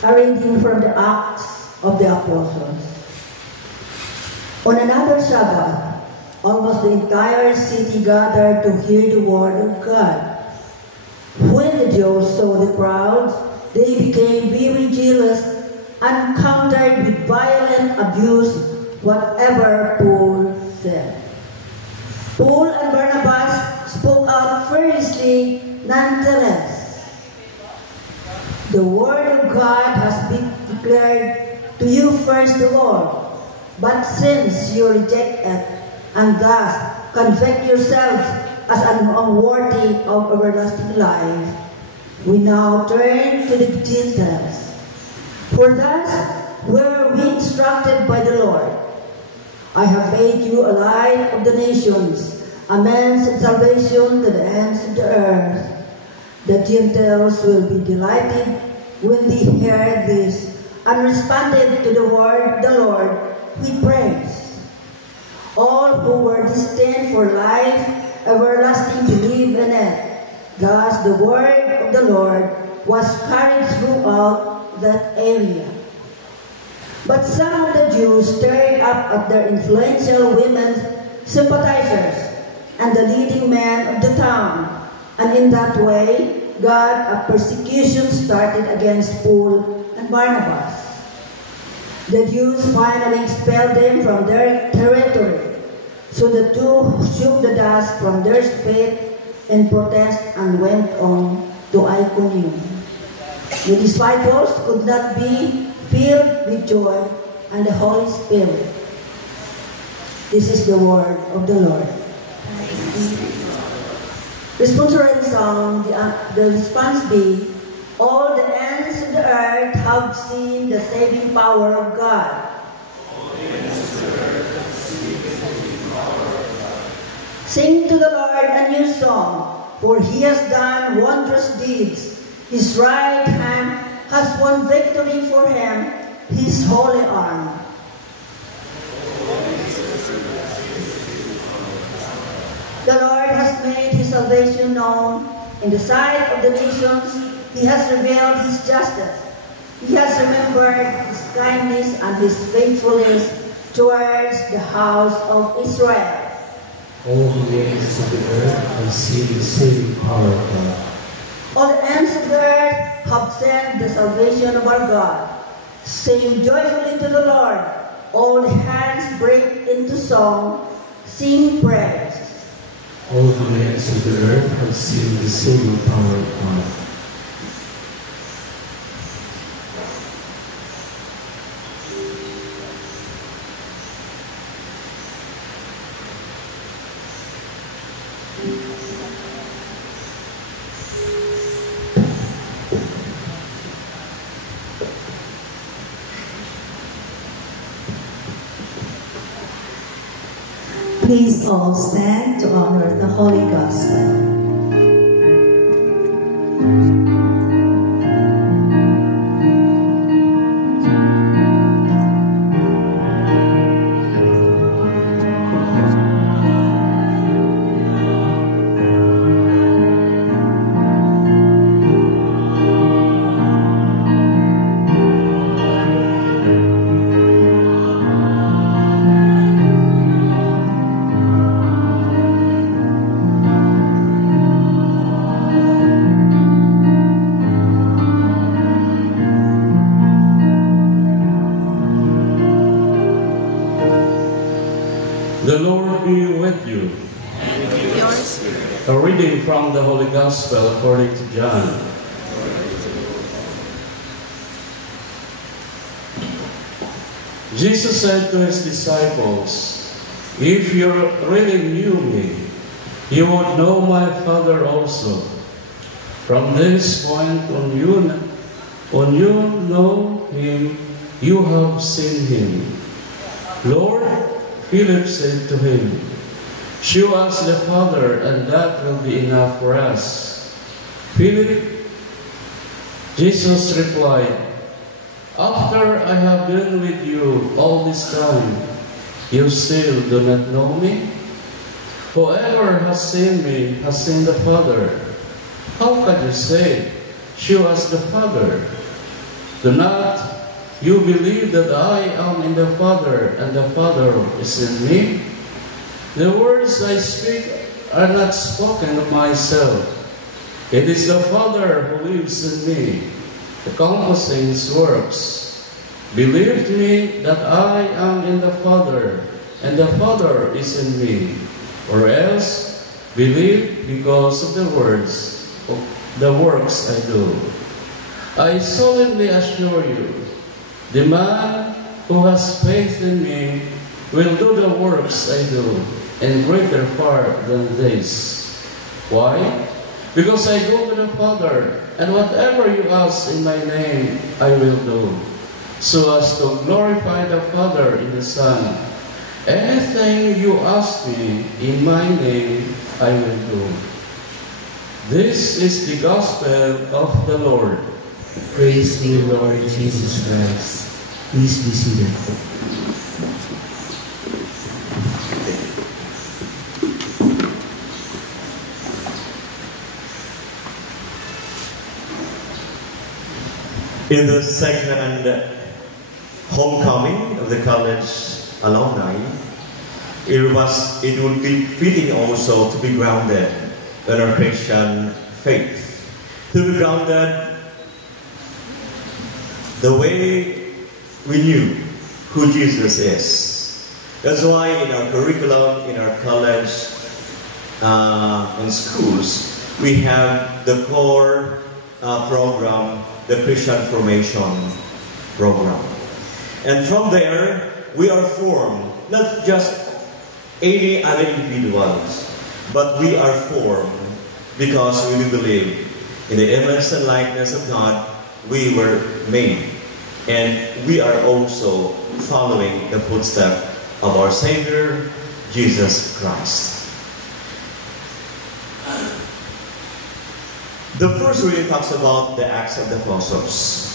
A reading from the Acts of the Apostles. On another Sabbath, almost the entire city gathered to hear the word of God. When the Jews saw the crowds, they became very jealous and countered with violent abuse whatever Paul said. Paul and Barnabas spoke out fiercely nonetheless. The word of God has been declared to you first of all, but since you reject it and thus convict yourselves as unworthy of everlasting life, we now turn to the Gentiles. For thus were we instructed by the Lord, I have made you a light of the nations, a means of salvation to the ends of the earth. The Gentiles will be delighted when they hear this and responded to the word of the Lord with praise. All who were destined for life everlasting believe in it. Thus the word of the Lord was carried throughout that area. But some of the Jews stirred up at their influential women's sympathizers and the leading men of the town, and in that way, a persecution started against Paul and Barnabas. The Jews finally expelled them from their territory, so the two shook the dust from their feet in protest and went on to Iconium. The disciples could not be filled with joy and the Holy Spirit. This is the word of the Lord. Responsorial song, the response be, all the ends of the earth have seen the saving power of God. Sing to the Lord a new song, for he has done wondrous deeds. His right hand has won victory for him, his holy arm. The Lord has made his salvation known in the sight of the nations. He has revealed his justice. He has remembered his kindness and his faithfulness towards the house of Israel. All the ends of the earth have seen the saving power of God. All the ends of the earth have seen the salvation of our God. Sing joyfully to the Lord. All the hands break into song. Sing praise. All the ends of the earth have seen the saving power of God. Please all stand to honor the Holy Gospel. reading from the Holy Gospel according to John. Jesus said to his disciples, "If you really knew me, you would know my Father also. From this point on, you know him, you have seen him." Lord, Philip said to him, "Show us the Father, and that will be enough for us." Jesus replied, "After I have been with you all this time, you still do not know me? Whoever has seen me has seen the Father. How can you say, 'Show us the Father'? Do not you believe that I am in the Father, and the Father is in me? The words I speak are not spoken of myself. It is the Father who lives in me, accomplishing his works. Believe me that I am in the Father, and the Father is in me, or else believe because of the works I do. I solemnly assure you, the man who has faith in me will do the works I do, and greater far than this. Why? Because I go to the Father, and whatever you ask in my name, I will do, so as to glorify the Father in the Son. Anything you ask me in my name, I will do." This is the gospel of the Lord. Praise thee, Lord Jesus Christ. Please be seated. In the second homecoming of the college alumni, it would be fitting also to be grounded in our Christian faith. To be grounded the way we knew who Jesus is. That's why in our curriculum, in our college, and schools, we have the core program, the Christian Formation program. And from there, we are formed, not just any other individuals, but we are formed because we believe in the image and likeness of God we were made. And we are also following the footsteps of our Savior, Jesus Christ. The first reading talks about the Acts of the Apostles.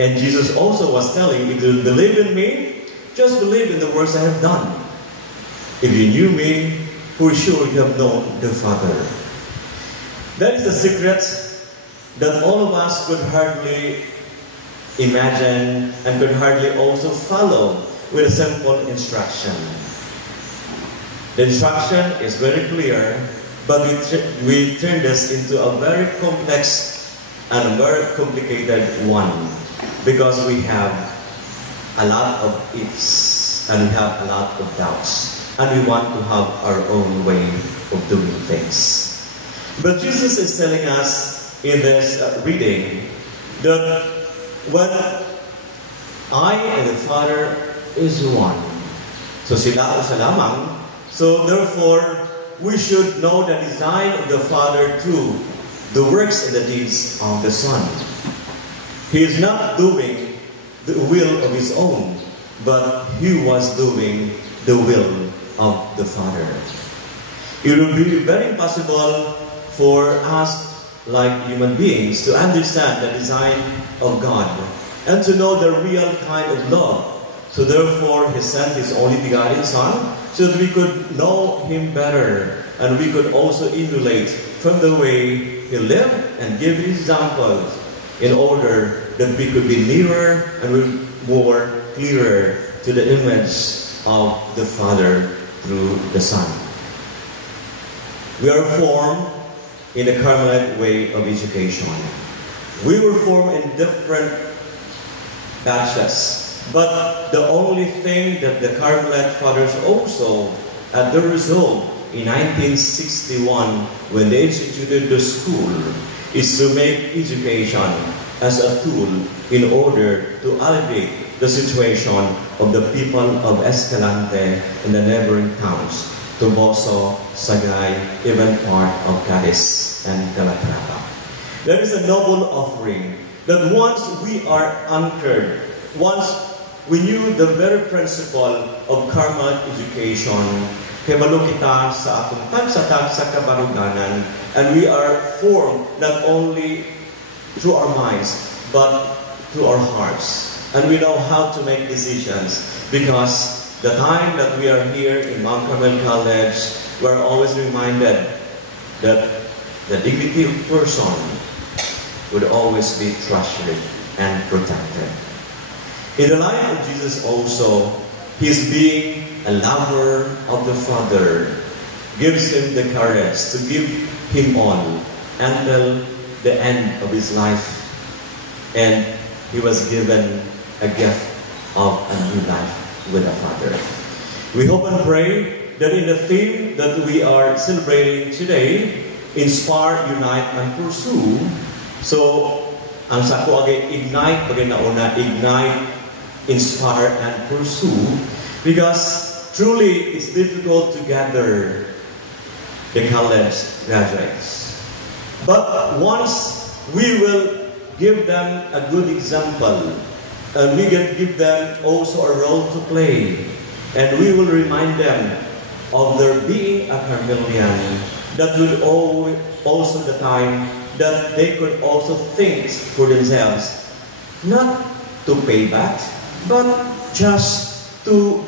And Jesus also was telling, if you believe in me, just believe in the works I have done. If you knew me, for sure you have known the Father. That is the secret that all of us could hardly imagine and could hardly also follow with a simple instruction. The instruction is very clear, but we turn this into a very complex and a very complicated one because we have a lot of ifs and we have a lot of doubts and we want to have our own way of doing things. But Jesus is telling us in this reading that when I and the Father is one. So sila isa lamang. So therefore, we should know the design of the Father through the works and the deeds of the Son. He is not doing the will of his own, but he was doing the will of the Father. It would be very impossible for us, like human beings, to understand the design of God and to know the real kind of love. So therefore, he sent his only begotten Son so that we could know him better and we could also emulate from the way he lived and give examples in order that we could be nearer and more clearer to the image of the Father through the Son. We are formed in the Carmelite way of education. We were formed in different batches, but the only thing that the Carmelite fathers also, as the result, in 1961, when they instituted the school, is to make education as a tool in order to alleviate the situation of the people of Escalante and the neighboring towns, Tuboso, Sagay, even part of Cadiz and Calatrava. There is a noble offering that once we are anchored, once we knew the very principle of karma education, kebalo kita sa atong tag sa kabaruganan, and we are formed not only through our minds, but through our hearts. And we know how to make decisions because the time that we are here in Mount Carmel College, we're always reminded that the dignity of person would always be treasured and protected. In the life of Jesus also, His being a lover of the Father gives Him the courage to give Him all until the end of His life. And He was given a gift of a new life with the Father. We hope and pray that in the theme that we are celebrating today, Inspire, Unite, and Pursue, so ang sako agay ignite, bagay na una, ignite, inspire, and pursue, because truly it's difficult to gather the college graduates. But once we will give them a good example, and we can give them also a role to play, and we will remind them of their being a Carmelian, that will also the time that they could also think for themselves, not to pay back, but just to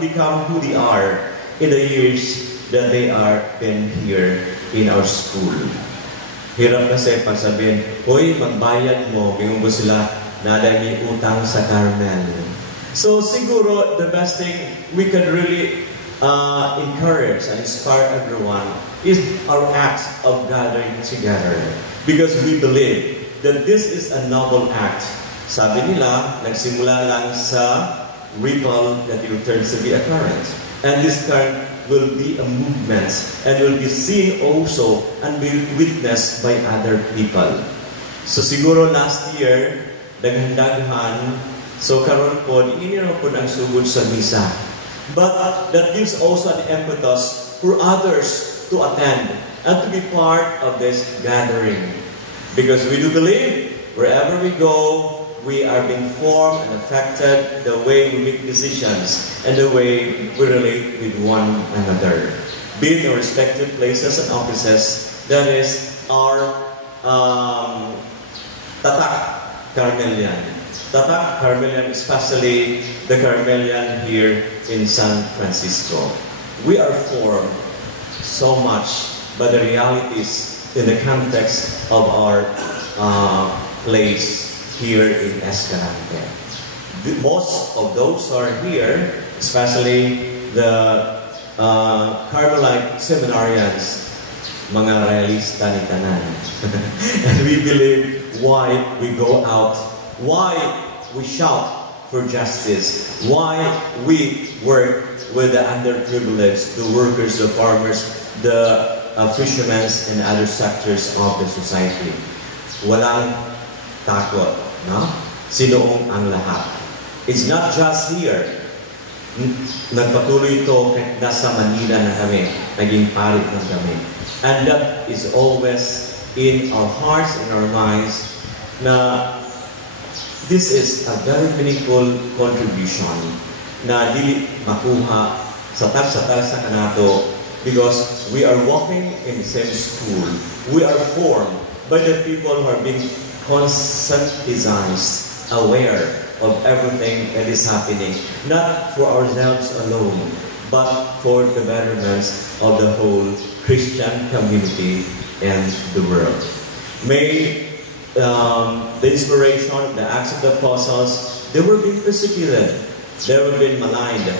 become who they are in the years that they are been here in our school. Hirap kasi pag sabihin, hoy, magbayad mo, bigyan mo sila, naday may utang sa Carmel. So siguro, the best thing we can really encourage and inspire everyone is our act of gathering together, because we believe that this is a noble act. Sabi nila, nagsimula lang sa ripple that it turns to be a current. And this current will be a movement and will be seen also and be witnessed by other people. So siguro last year, daghang-daghan, so karon po, iniraw po ang sugod sa misa. But that gives also an impetus for others to attend and to be part of this gathering. Because we do believe, wherever we go, we are being formed and affected the way we make decisions and the way we relate with one another. Be it in respective places and offices, that is our Tatak Carmelian. Tatak Carmelian, especially the Carmelian here in San Francisco. We are formed so much by the realities in the context of our place here in Escalante. Most of those are here, especially the Carmelite seminarians, mga realista ni tanan. And we believe why we go out, why we shout for justice, why we work with the underprivileged, the workers, the farmers, the fishermen, and other sectors of the society. Walang takot, no? Sinoong ang lahat. It's not just here. Nagpatuloy ito kahit nasa Manila na kami, naging parit na kami. And that is always in our hearts and our minds na this is a very meaningful contribution na dili makuha sa tag-sa kanato, because we are walking in the same school. We are formed by the people who are being conscientized, aware of everything that is happening, not for ourselves alone, but for the betterment of the whole Christian community and the world. May the inspiration of the Acts of the Apostles, they were being persecuted, they were being maligned,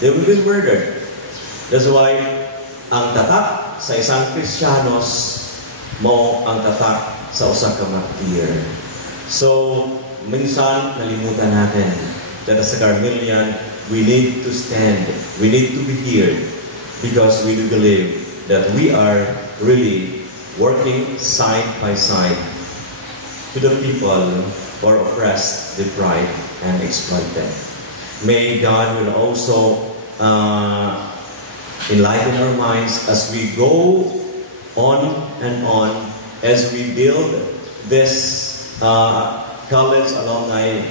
they were being murdered. That's why ang tatak sa isang Kristiyanos mo ang tatak sa usa ka martir. So, minsan nalimutan natin that as a Carmelian, we need to stand, we need to be here because we do believe that we are really working side by side to the people who are oppressed, deprived, and exploited. May God will also enlighten our minds as we go on and on, as we build this college alumni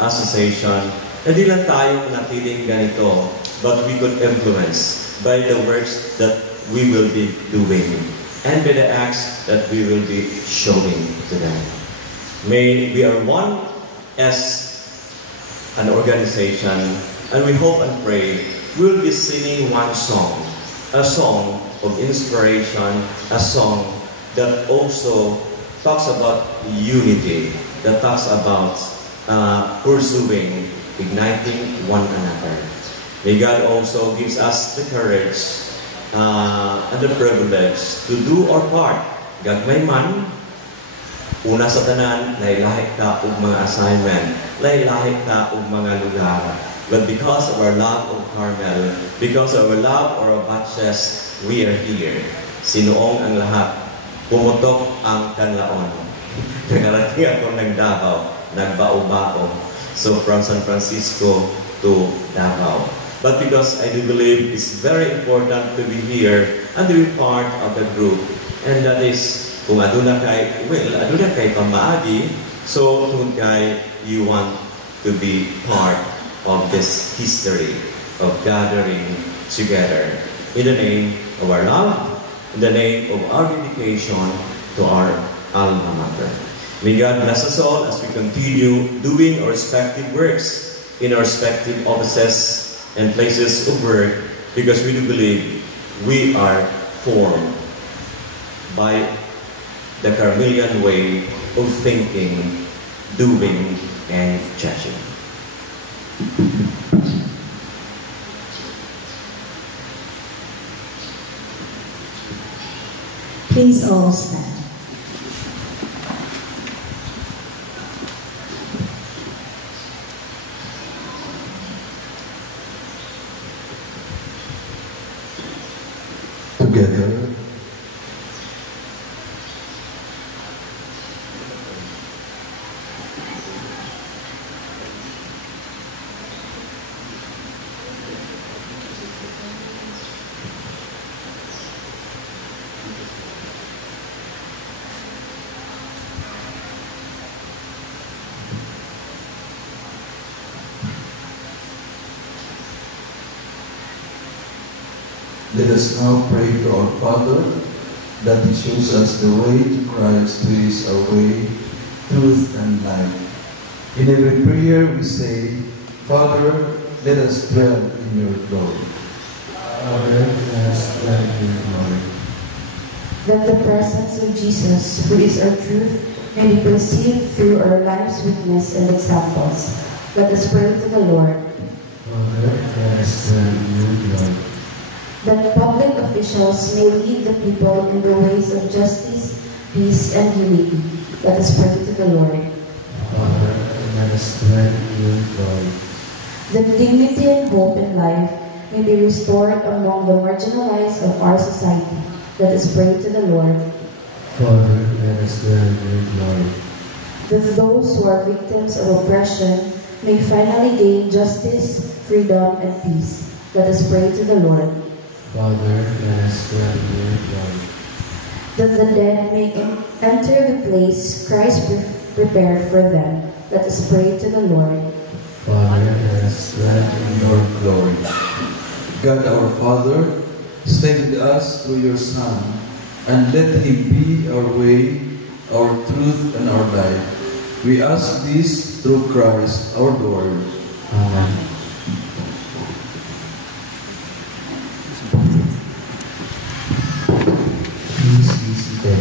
association. Hindi lang tayo natiling ganito, but we could influence by the works that we will be doing and by the acts that we will be showing to them. May we are one as an organization, and we hope and pray we will be singing one song, a song of inspiration, a song that also talks about unity, that talks about pursuing, igniting one another. May God also gives us the courage and the privilege to do our part. Gagmay man, una sa tanan, lahi-lahi ta og mga assignment, lahi-lahi ta og mga lugar. But because of our love of Carmel, because of our love of our batches, we are here. Sinuong ang lahat, pumutok ang kanlaon. Nakarating ako ng Davao, nagbao-bao. So from San Francisco to Davao. But because I do believe it's very important to be here and to be part of the group. And that is, kung aduna kay, aduna kay pamaagi, so kung kay you want to be part of this history of gathering together in the name of our love, in the name of our dedication to our alma mater. May God bless us all as we continue doing our respective works in our respective offices and places of work, because we do believe we are formed by the Carmelian way of thinking, doing, and judging. Please all stand. Together, let us now pray to our Father, that He shows us the way to Christ, who is our way, truth, and life. In every prayer we say, Father, let us dwell in your glory. Father, let us dwell in your glory. That the presence of Jesus, who is our truth, may be perceived through our life's witness and examples. Let us pray to the Lord. Father, let us dwell in your glory. That public officials may lead the people in the ways of justice, peace, and unity. Let us pray to the Lord. Father, let us dwell in your glory. That dignity and hope in life may be restored among the marginalized of our society. Let us pray to the Lord. Father, let us dwell in your glory. That those who are victims of oppression may finally gain justice, freedom, and peace. Let us pray to the Lord. Father, let us dwell in your glory. That the dead may enter the place Christ prepared for them. Let us pray to the Lord. Father, let us dwell in your glory. God our Father, stay with us through your Son, and let Him be our way, our truth, and our life. We ask this through Christ our Lord. Amen. Please be seated.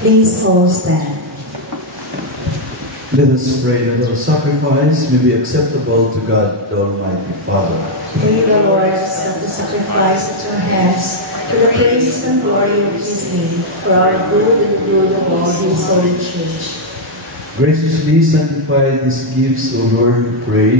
Please all stand. Let us pray that our sacrifice may be acceptable to God, the Almighty Father. May the Lord accept the sacrifice at your hands to the praise and glory of his name, for our good and the good of all his holy church. Graciously sanctify these gifts, O Lord, we pray,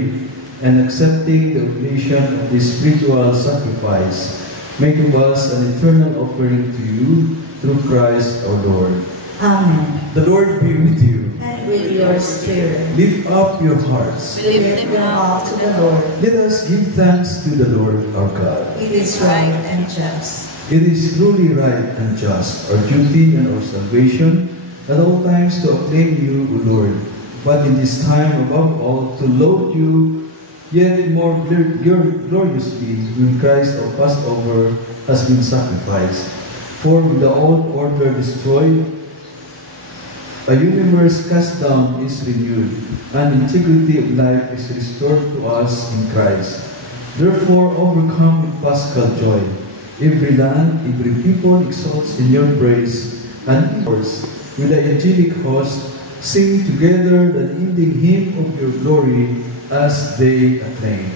and accepting the oblation of this spiritual sacrifice, make of us an eternal offering to you through Christ our Lord. Amen. The Lord be with you. And with your spirit. Lift up your hearts. We lift them up to the Lord. Let us give thanks to the Lord our God. It is right and just. It is truly right and just, our duty and our salvation, at all times to acclaim you, O Lord, but in this time above all to laud you yet more gloriously when Christ our Passover has been sacrificed. For with the old order destroyed, a universe cast down is renewed, and integrity of life is restored to us in Christ. Therefore, overcome with paschal joy, every land, every people exalts in your praise, and yours, with the angelic host, sing together the ending hymn of your glory as they acclaim.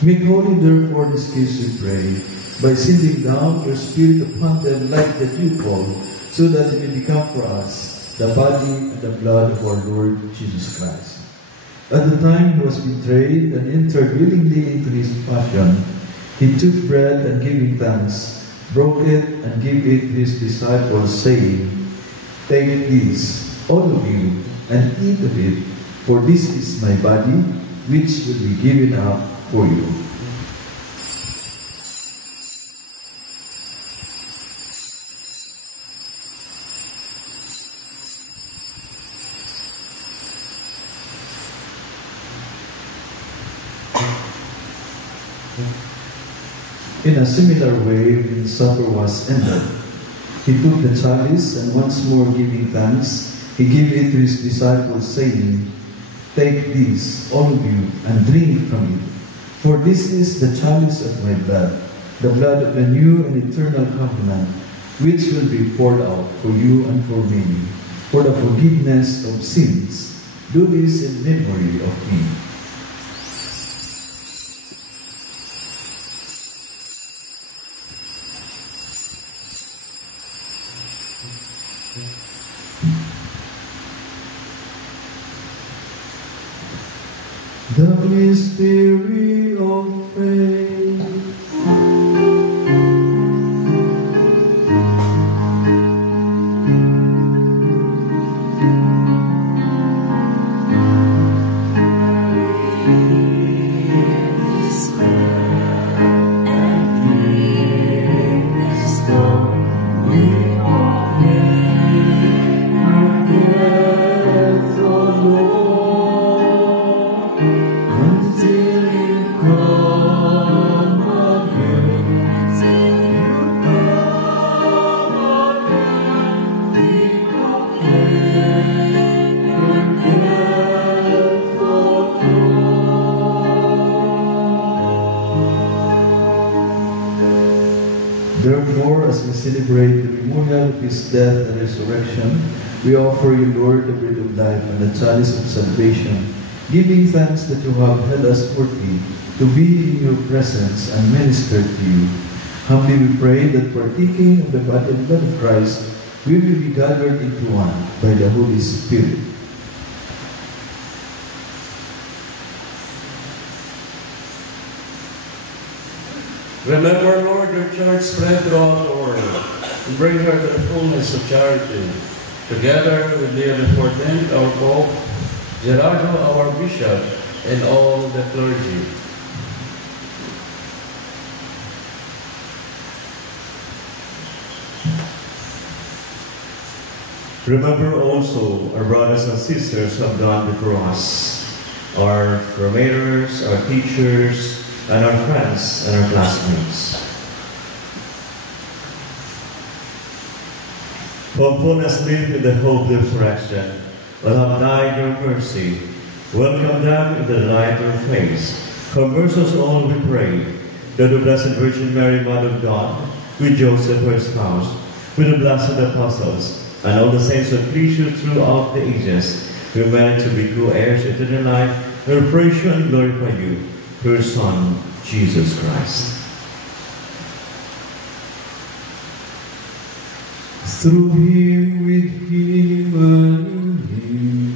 Make holy therefore this case, we pray, by sending down your Spirit upon them like the dewfall, so that it may become for us the body and the blood of our Lord Jesus Christ. At the time he was betrayed and entered willingly into his passion, he took bread and giving thanks, broke it and gave it to his disciples, saying, "Take this, all of you, and eat of it, for this is my body, which will be given up for you." In a similar way, when supper was ended, he took the chalice and once more giving thanks, he gave it to his disciples, saying, "Take this, all of you, and drink from it. For this is the chalice of my blood, the blood of the new and eternal covenant, which will be poured out for you and for many, for the forgiveness of sins. Do this in memory of me." The mystery of faith. Therefore, as we celebrate the memorial of his death and resurrection, we offer you, Lord, the bread of life and the chalice of salvation, giving thanks that you have held us worthy to be in your presence and minister to you. Humbly we pray that partaking of the body and blood of Christ, we will be gathered into one by the Holy Spirit. Remember, Lord, your church spread throughout the world, and bring her to the fullness of charity. Together with Leo XIV, our Pope, Gerardo, our Bishop, and all the clergy. Remember also our brothers and sisters who have gone before us, our formators, our teachers, and our friends and our classmates. Who have known us live in the hope of the resurrection, but have died your mercy. Welcome them in the light of your face. Converse us all, we pray, that the Blessed Virgin Mary, Mother of God, with Joseph, her spouse, with the blessed apostles, and all the saints who please you throughout the ages, we merit to be co-heirs to eternal life, and praise you and glorify you, through your Son, Jesus Christ. Through him, with him, and in him,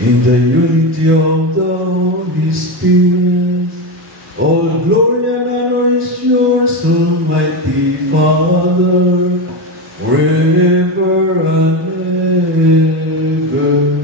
in the unity of the Holy Spirit, all glory and honor is yours, Almighty Father, forever and ever.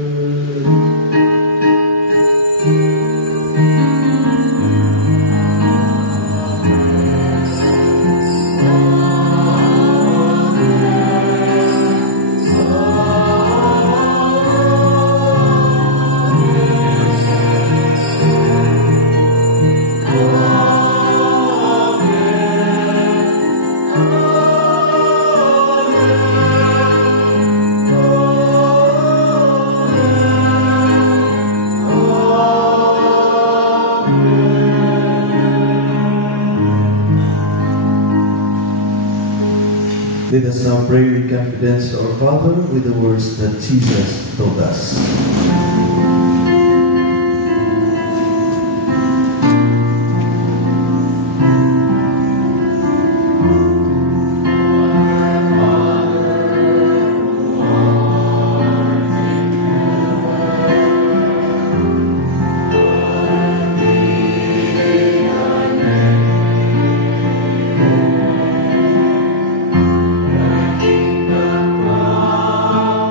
Let us now pray with confidence to our Father with the words that Jesus told us.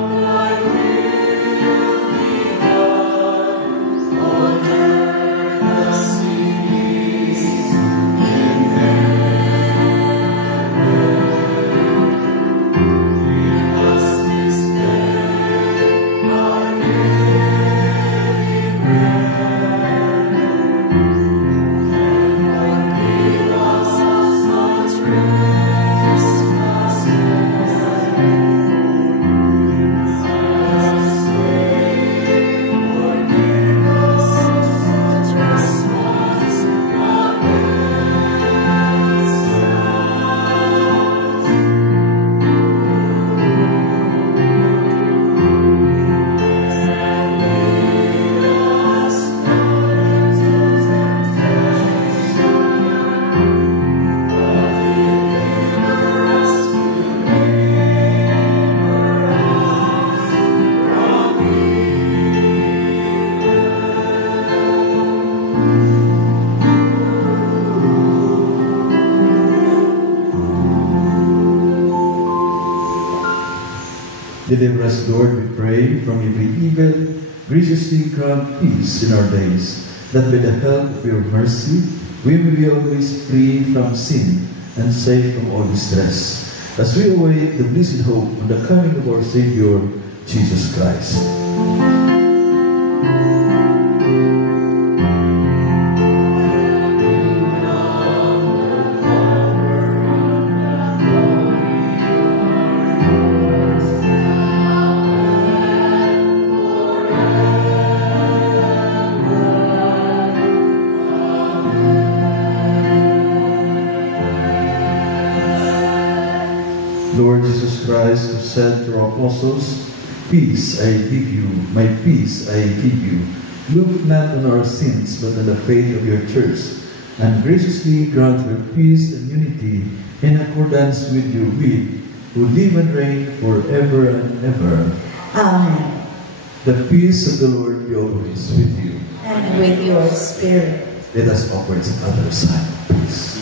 Thy will be Deliver us, Lord, we pray, from every evil. Graciously grant peace in our days, that by the help of your mercy, we may be always free from sin and safe from all distress, as we await the blessed hope of the coming of our Savior, Jesus Christ. Lord Jesus Christ, who said to our apostles, "Peace I give you, my peace I give you. Look not on our sins, but on the faith of your church, and graciously grant her peace and unity in accordance with your will, who live and reign forever and ever." Amen. The peace of the Lord be always with you. And with your spirit. Let us offer each other a sign of peace.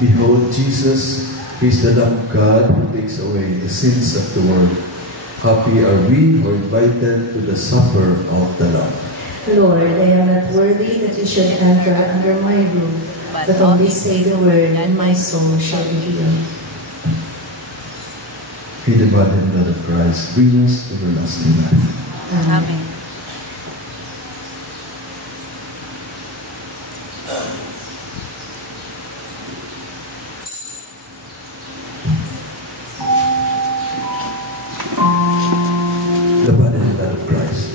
Behold, Jesus is the Lamb of God who takes away the sins of the world. Happy are we who are invited to the supper of the Lamb. Lord, I am not worthy that you should enter under my roof, but only say the word, and my soul shall be healed. May the body and blood of Christ bring us everlasting life. Amen. The body and blood of Christ.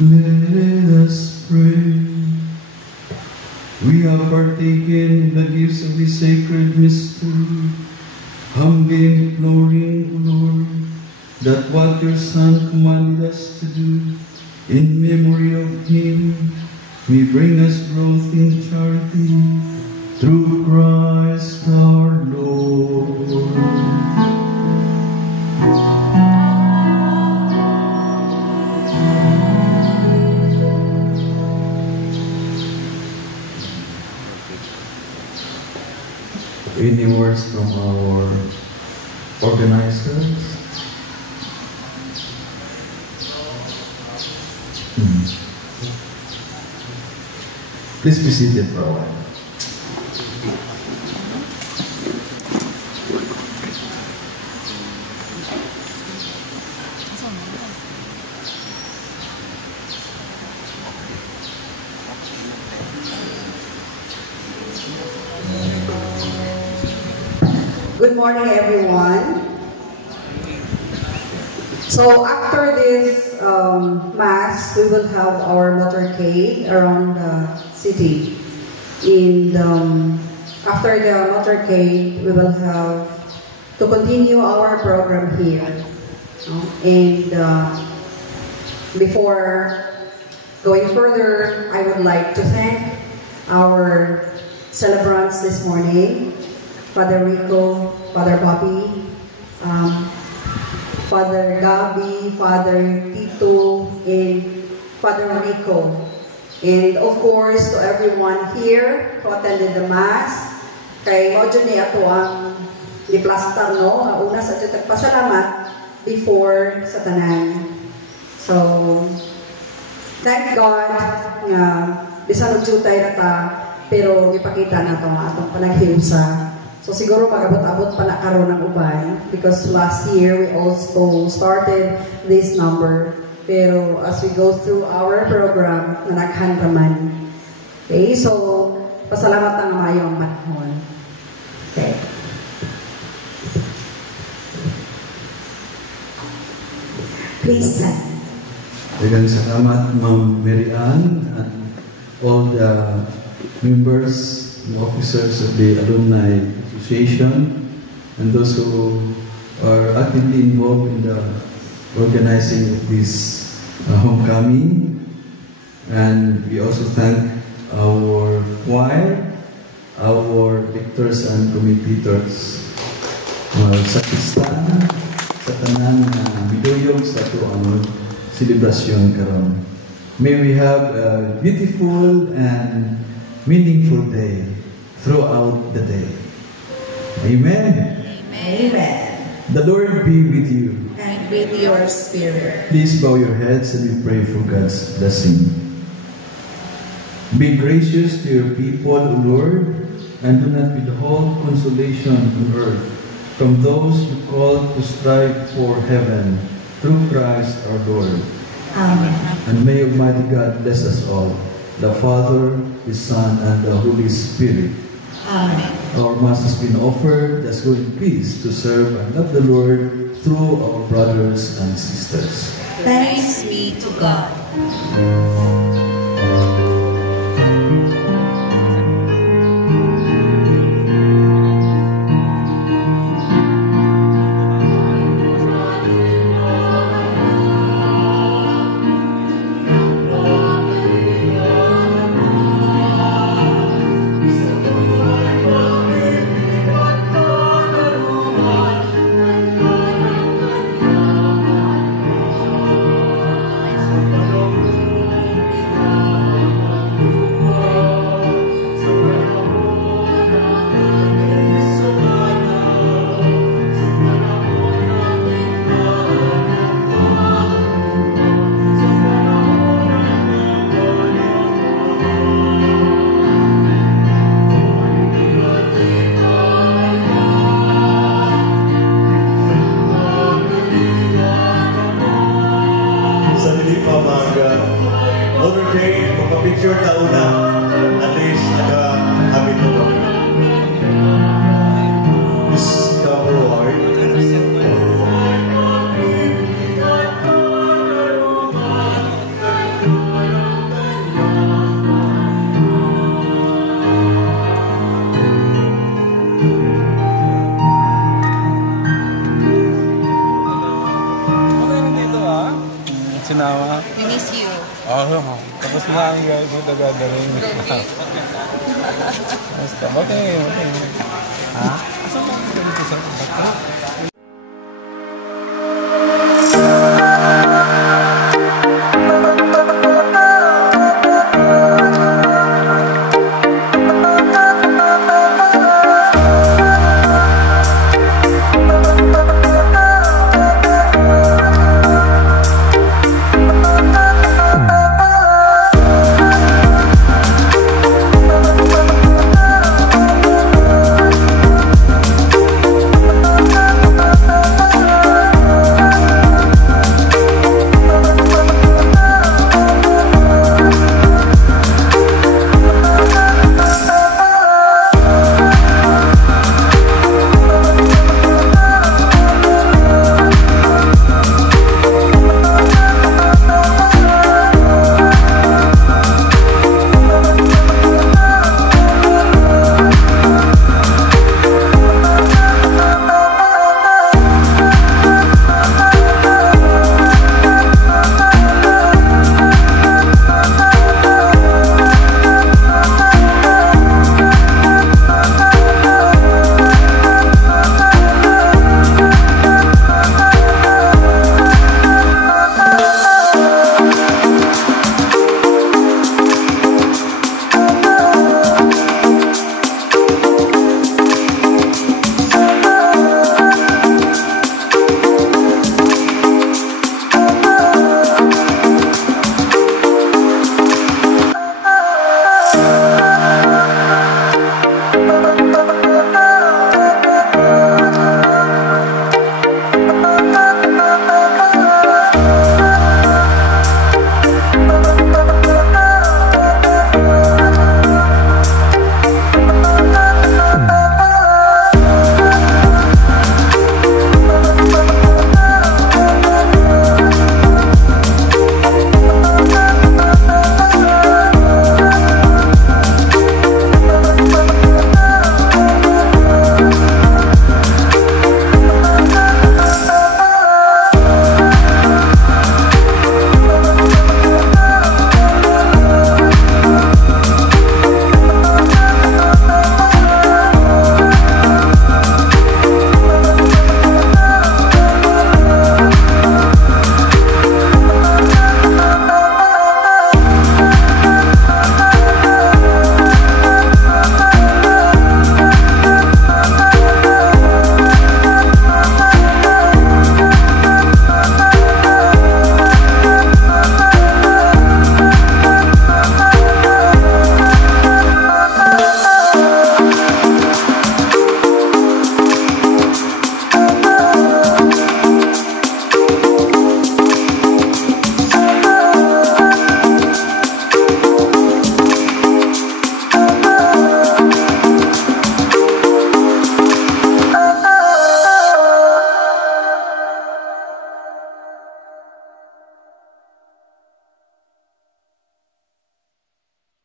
Let us pray. We have partaken in the gifts of this sacred mystery, humbly imploring, O Lord, that what your Son commanded us to do in memory of Him may bring us growth in charity through Christ our Lord. Any words from our organizers? Please be seated for a while. Good morning, everyone. So after this Mass, we will have our motorcade around the city. After the motorcade, we will have to continue our program here. And before going further, I would like to thank our celebrants this morning, Father Rico, Father Bobby, Father Gabi, Father Tito, and Father Rico. And of course, to everyone here who attended the Mass, kay mo dyan ato ang iplastar, no? Ang una sa dyan pasalamat before sa tanan. So, thank God nga bisan og jutay na ta, pero ipakita na ito nga atong panaghiusa. So siguro mag-abot-abot pa na karon ng uban because last year we also started this number. Pero as we go through our program, nanaghan raman. Okay, so pasalamat ang mayong manhon. Okay. Please stand. Daghang salamat, Ma'am Mary Ann, and all the members and officers of the Alumni Association, and those who are actively involved in the organizing of this homecoming. And we also thank our choir, our lectors and commentators, sakristan, sa tanang biduyog sa ito ang celebration karon. May we have a beautiful and meaningful day throughout the day. Amen. Amen. The Lord be with you. And with your spirit. Please bow your heads and we pray for God's blessing. Be gracious to your people, O Lord, and do not withhold consolation on earth from those you call to strive for heaven through Christ our Lord. Amen. And may Almighty God bless us all, the Father, the Son, and the Holy Spirit. Amen. Our Mass has been offered. Let's go in peace to serve and love the Lord through our brothers and sisters. Thanks be to God. Picture tauna, at least naka-habit mo. Discover Lord. sinama. We miss you. Oo. Tapos na ang guys, ito gathering. Basta, okay. Ha? Asa mo dito sa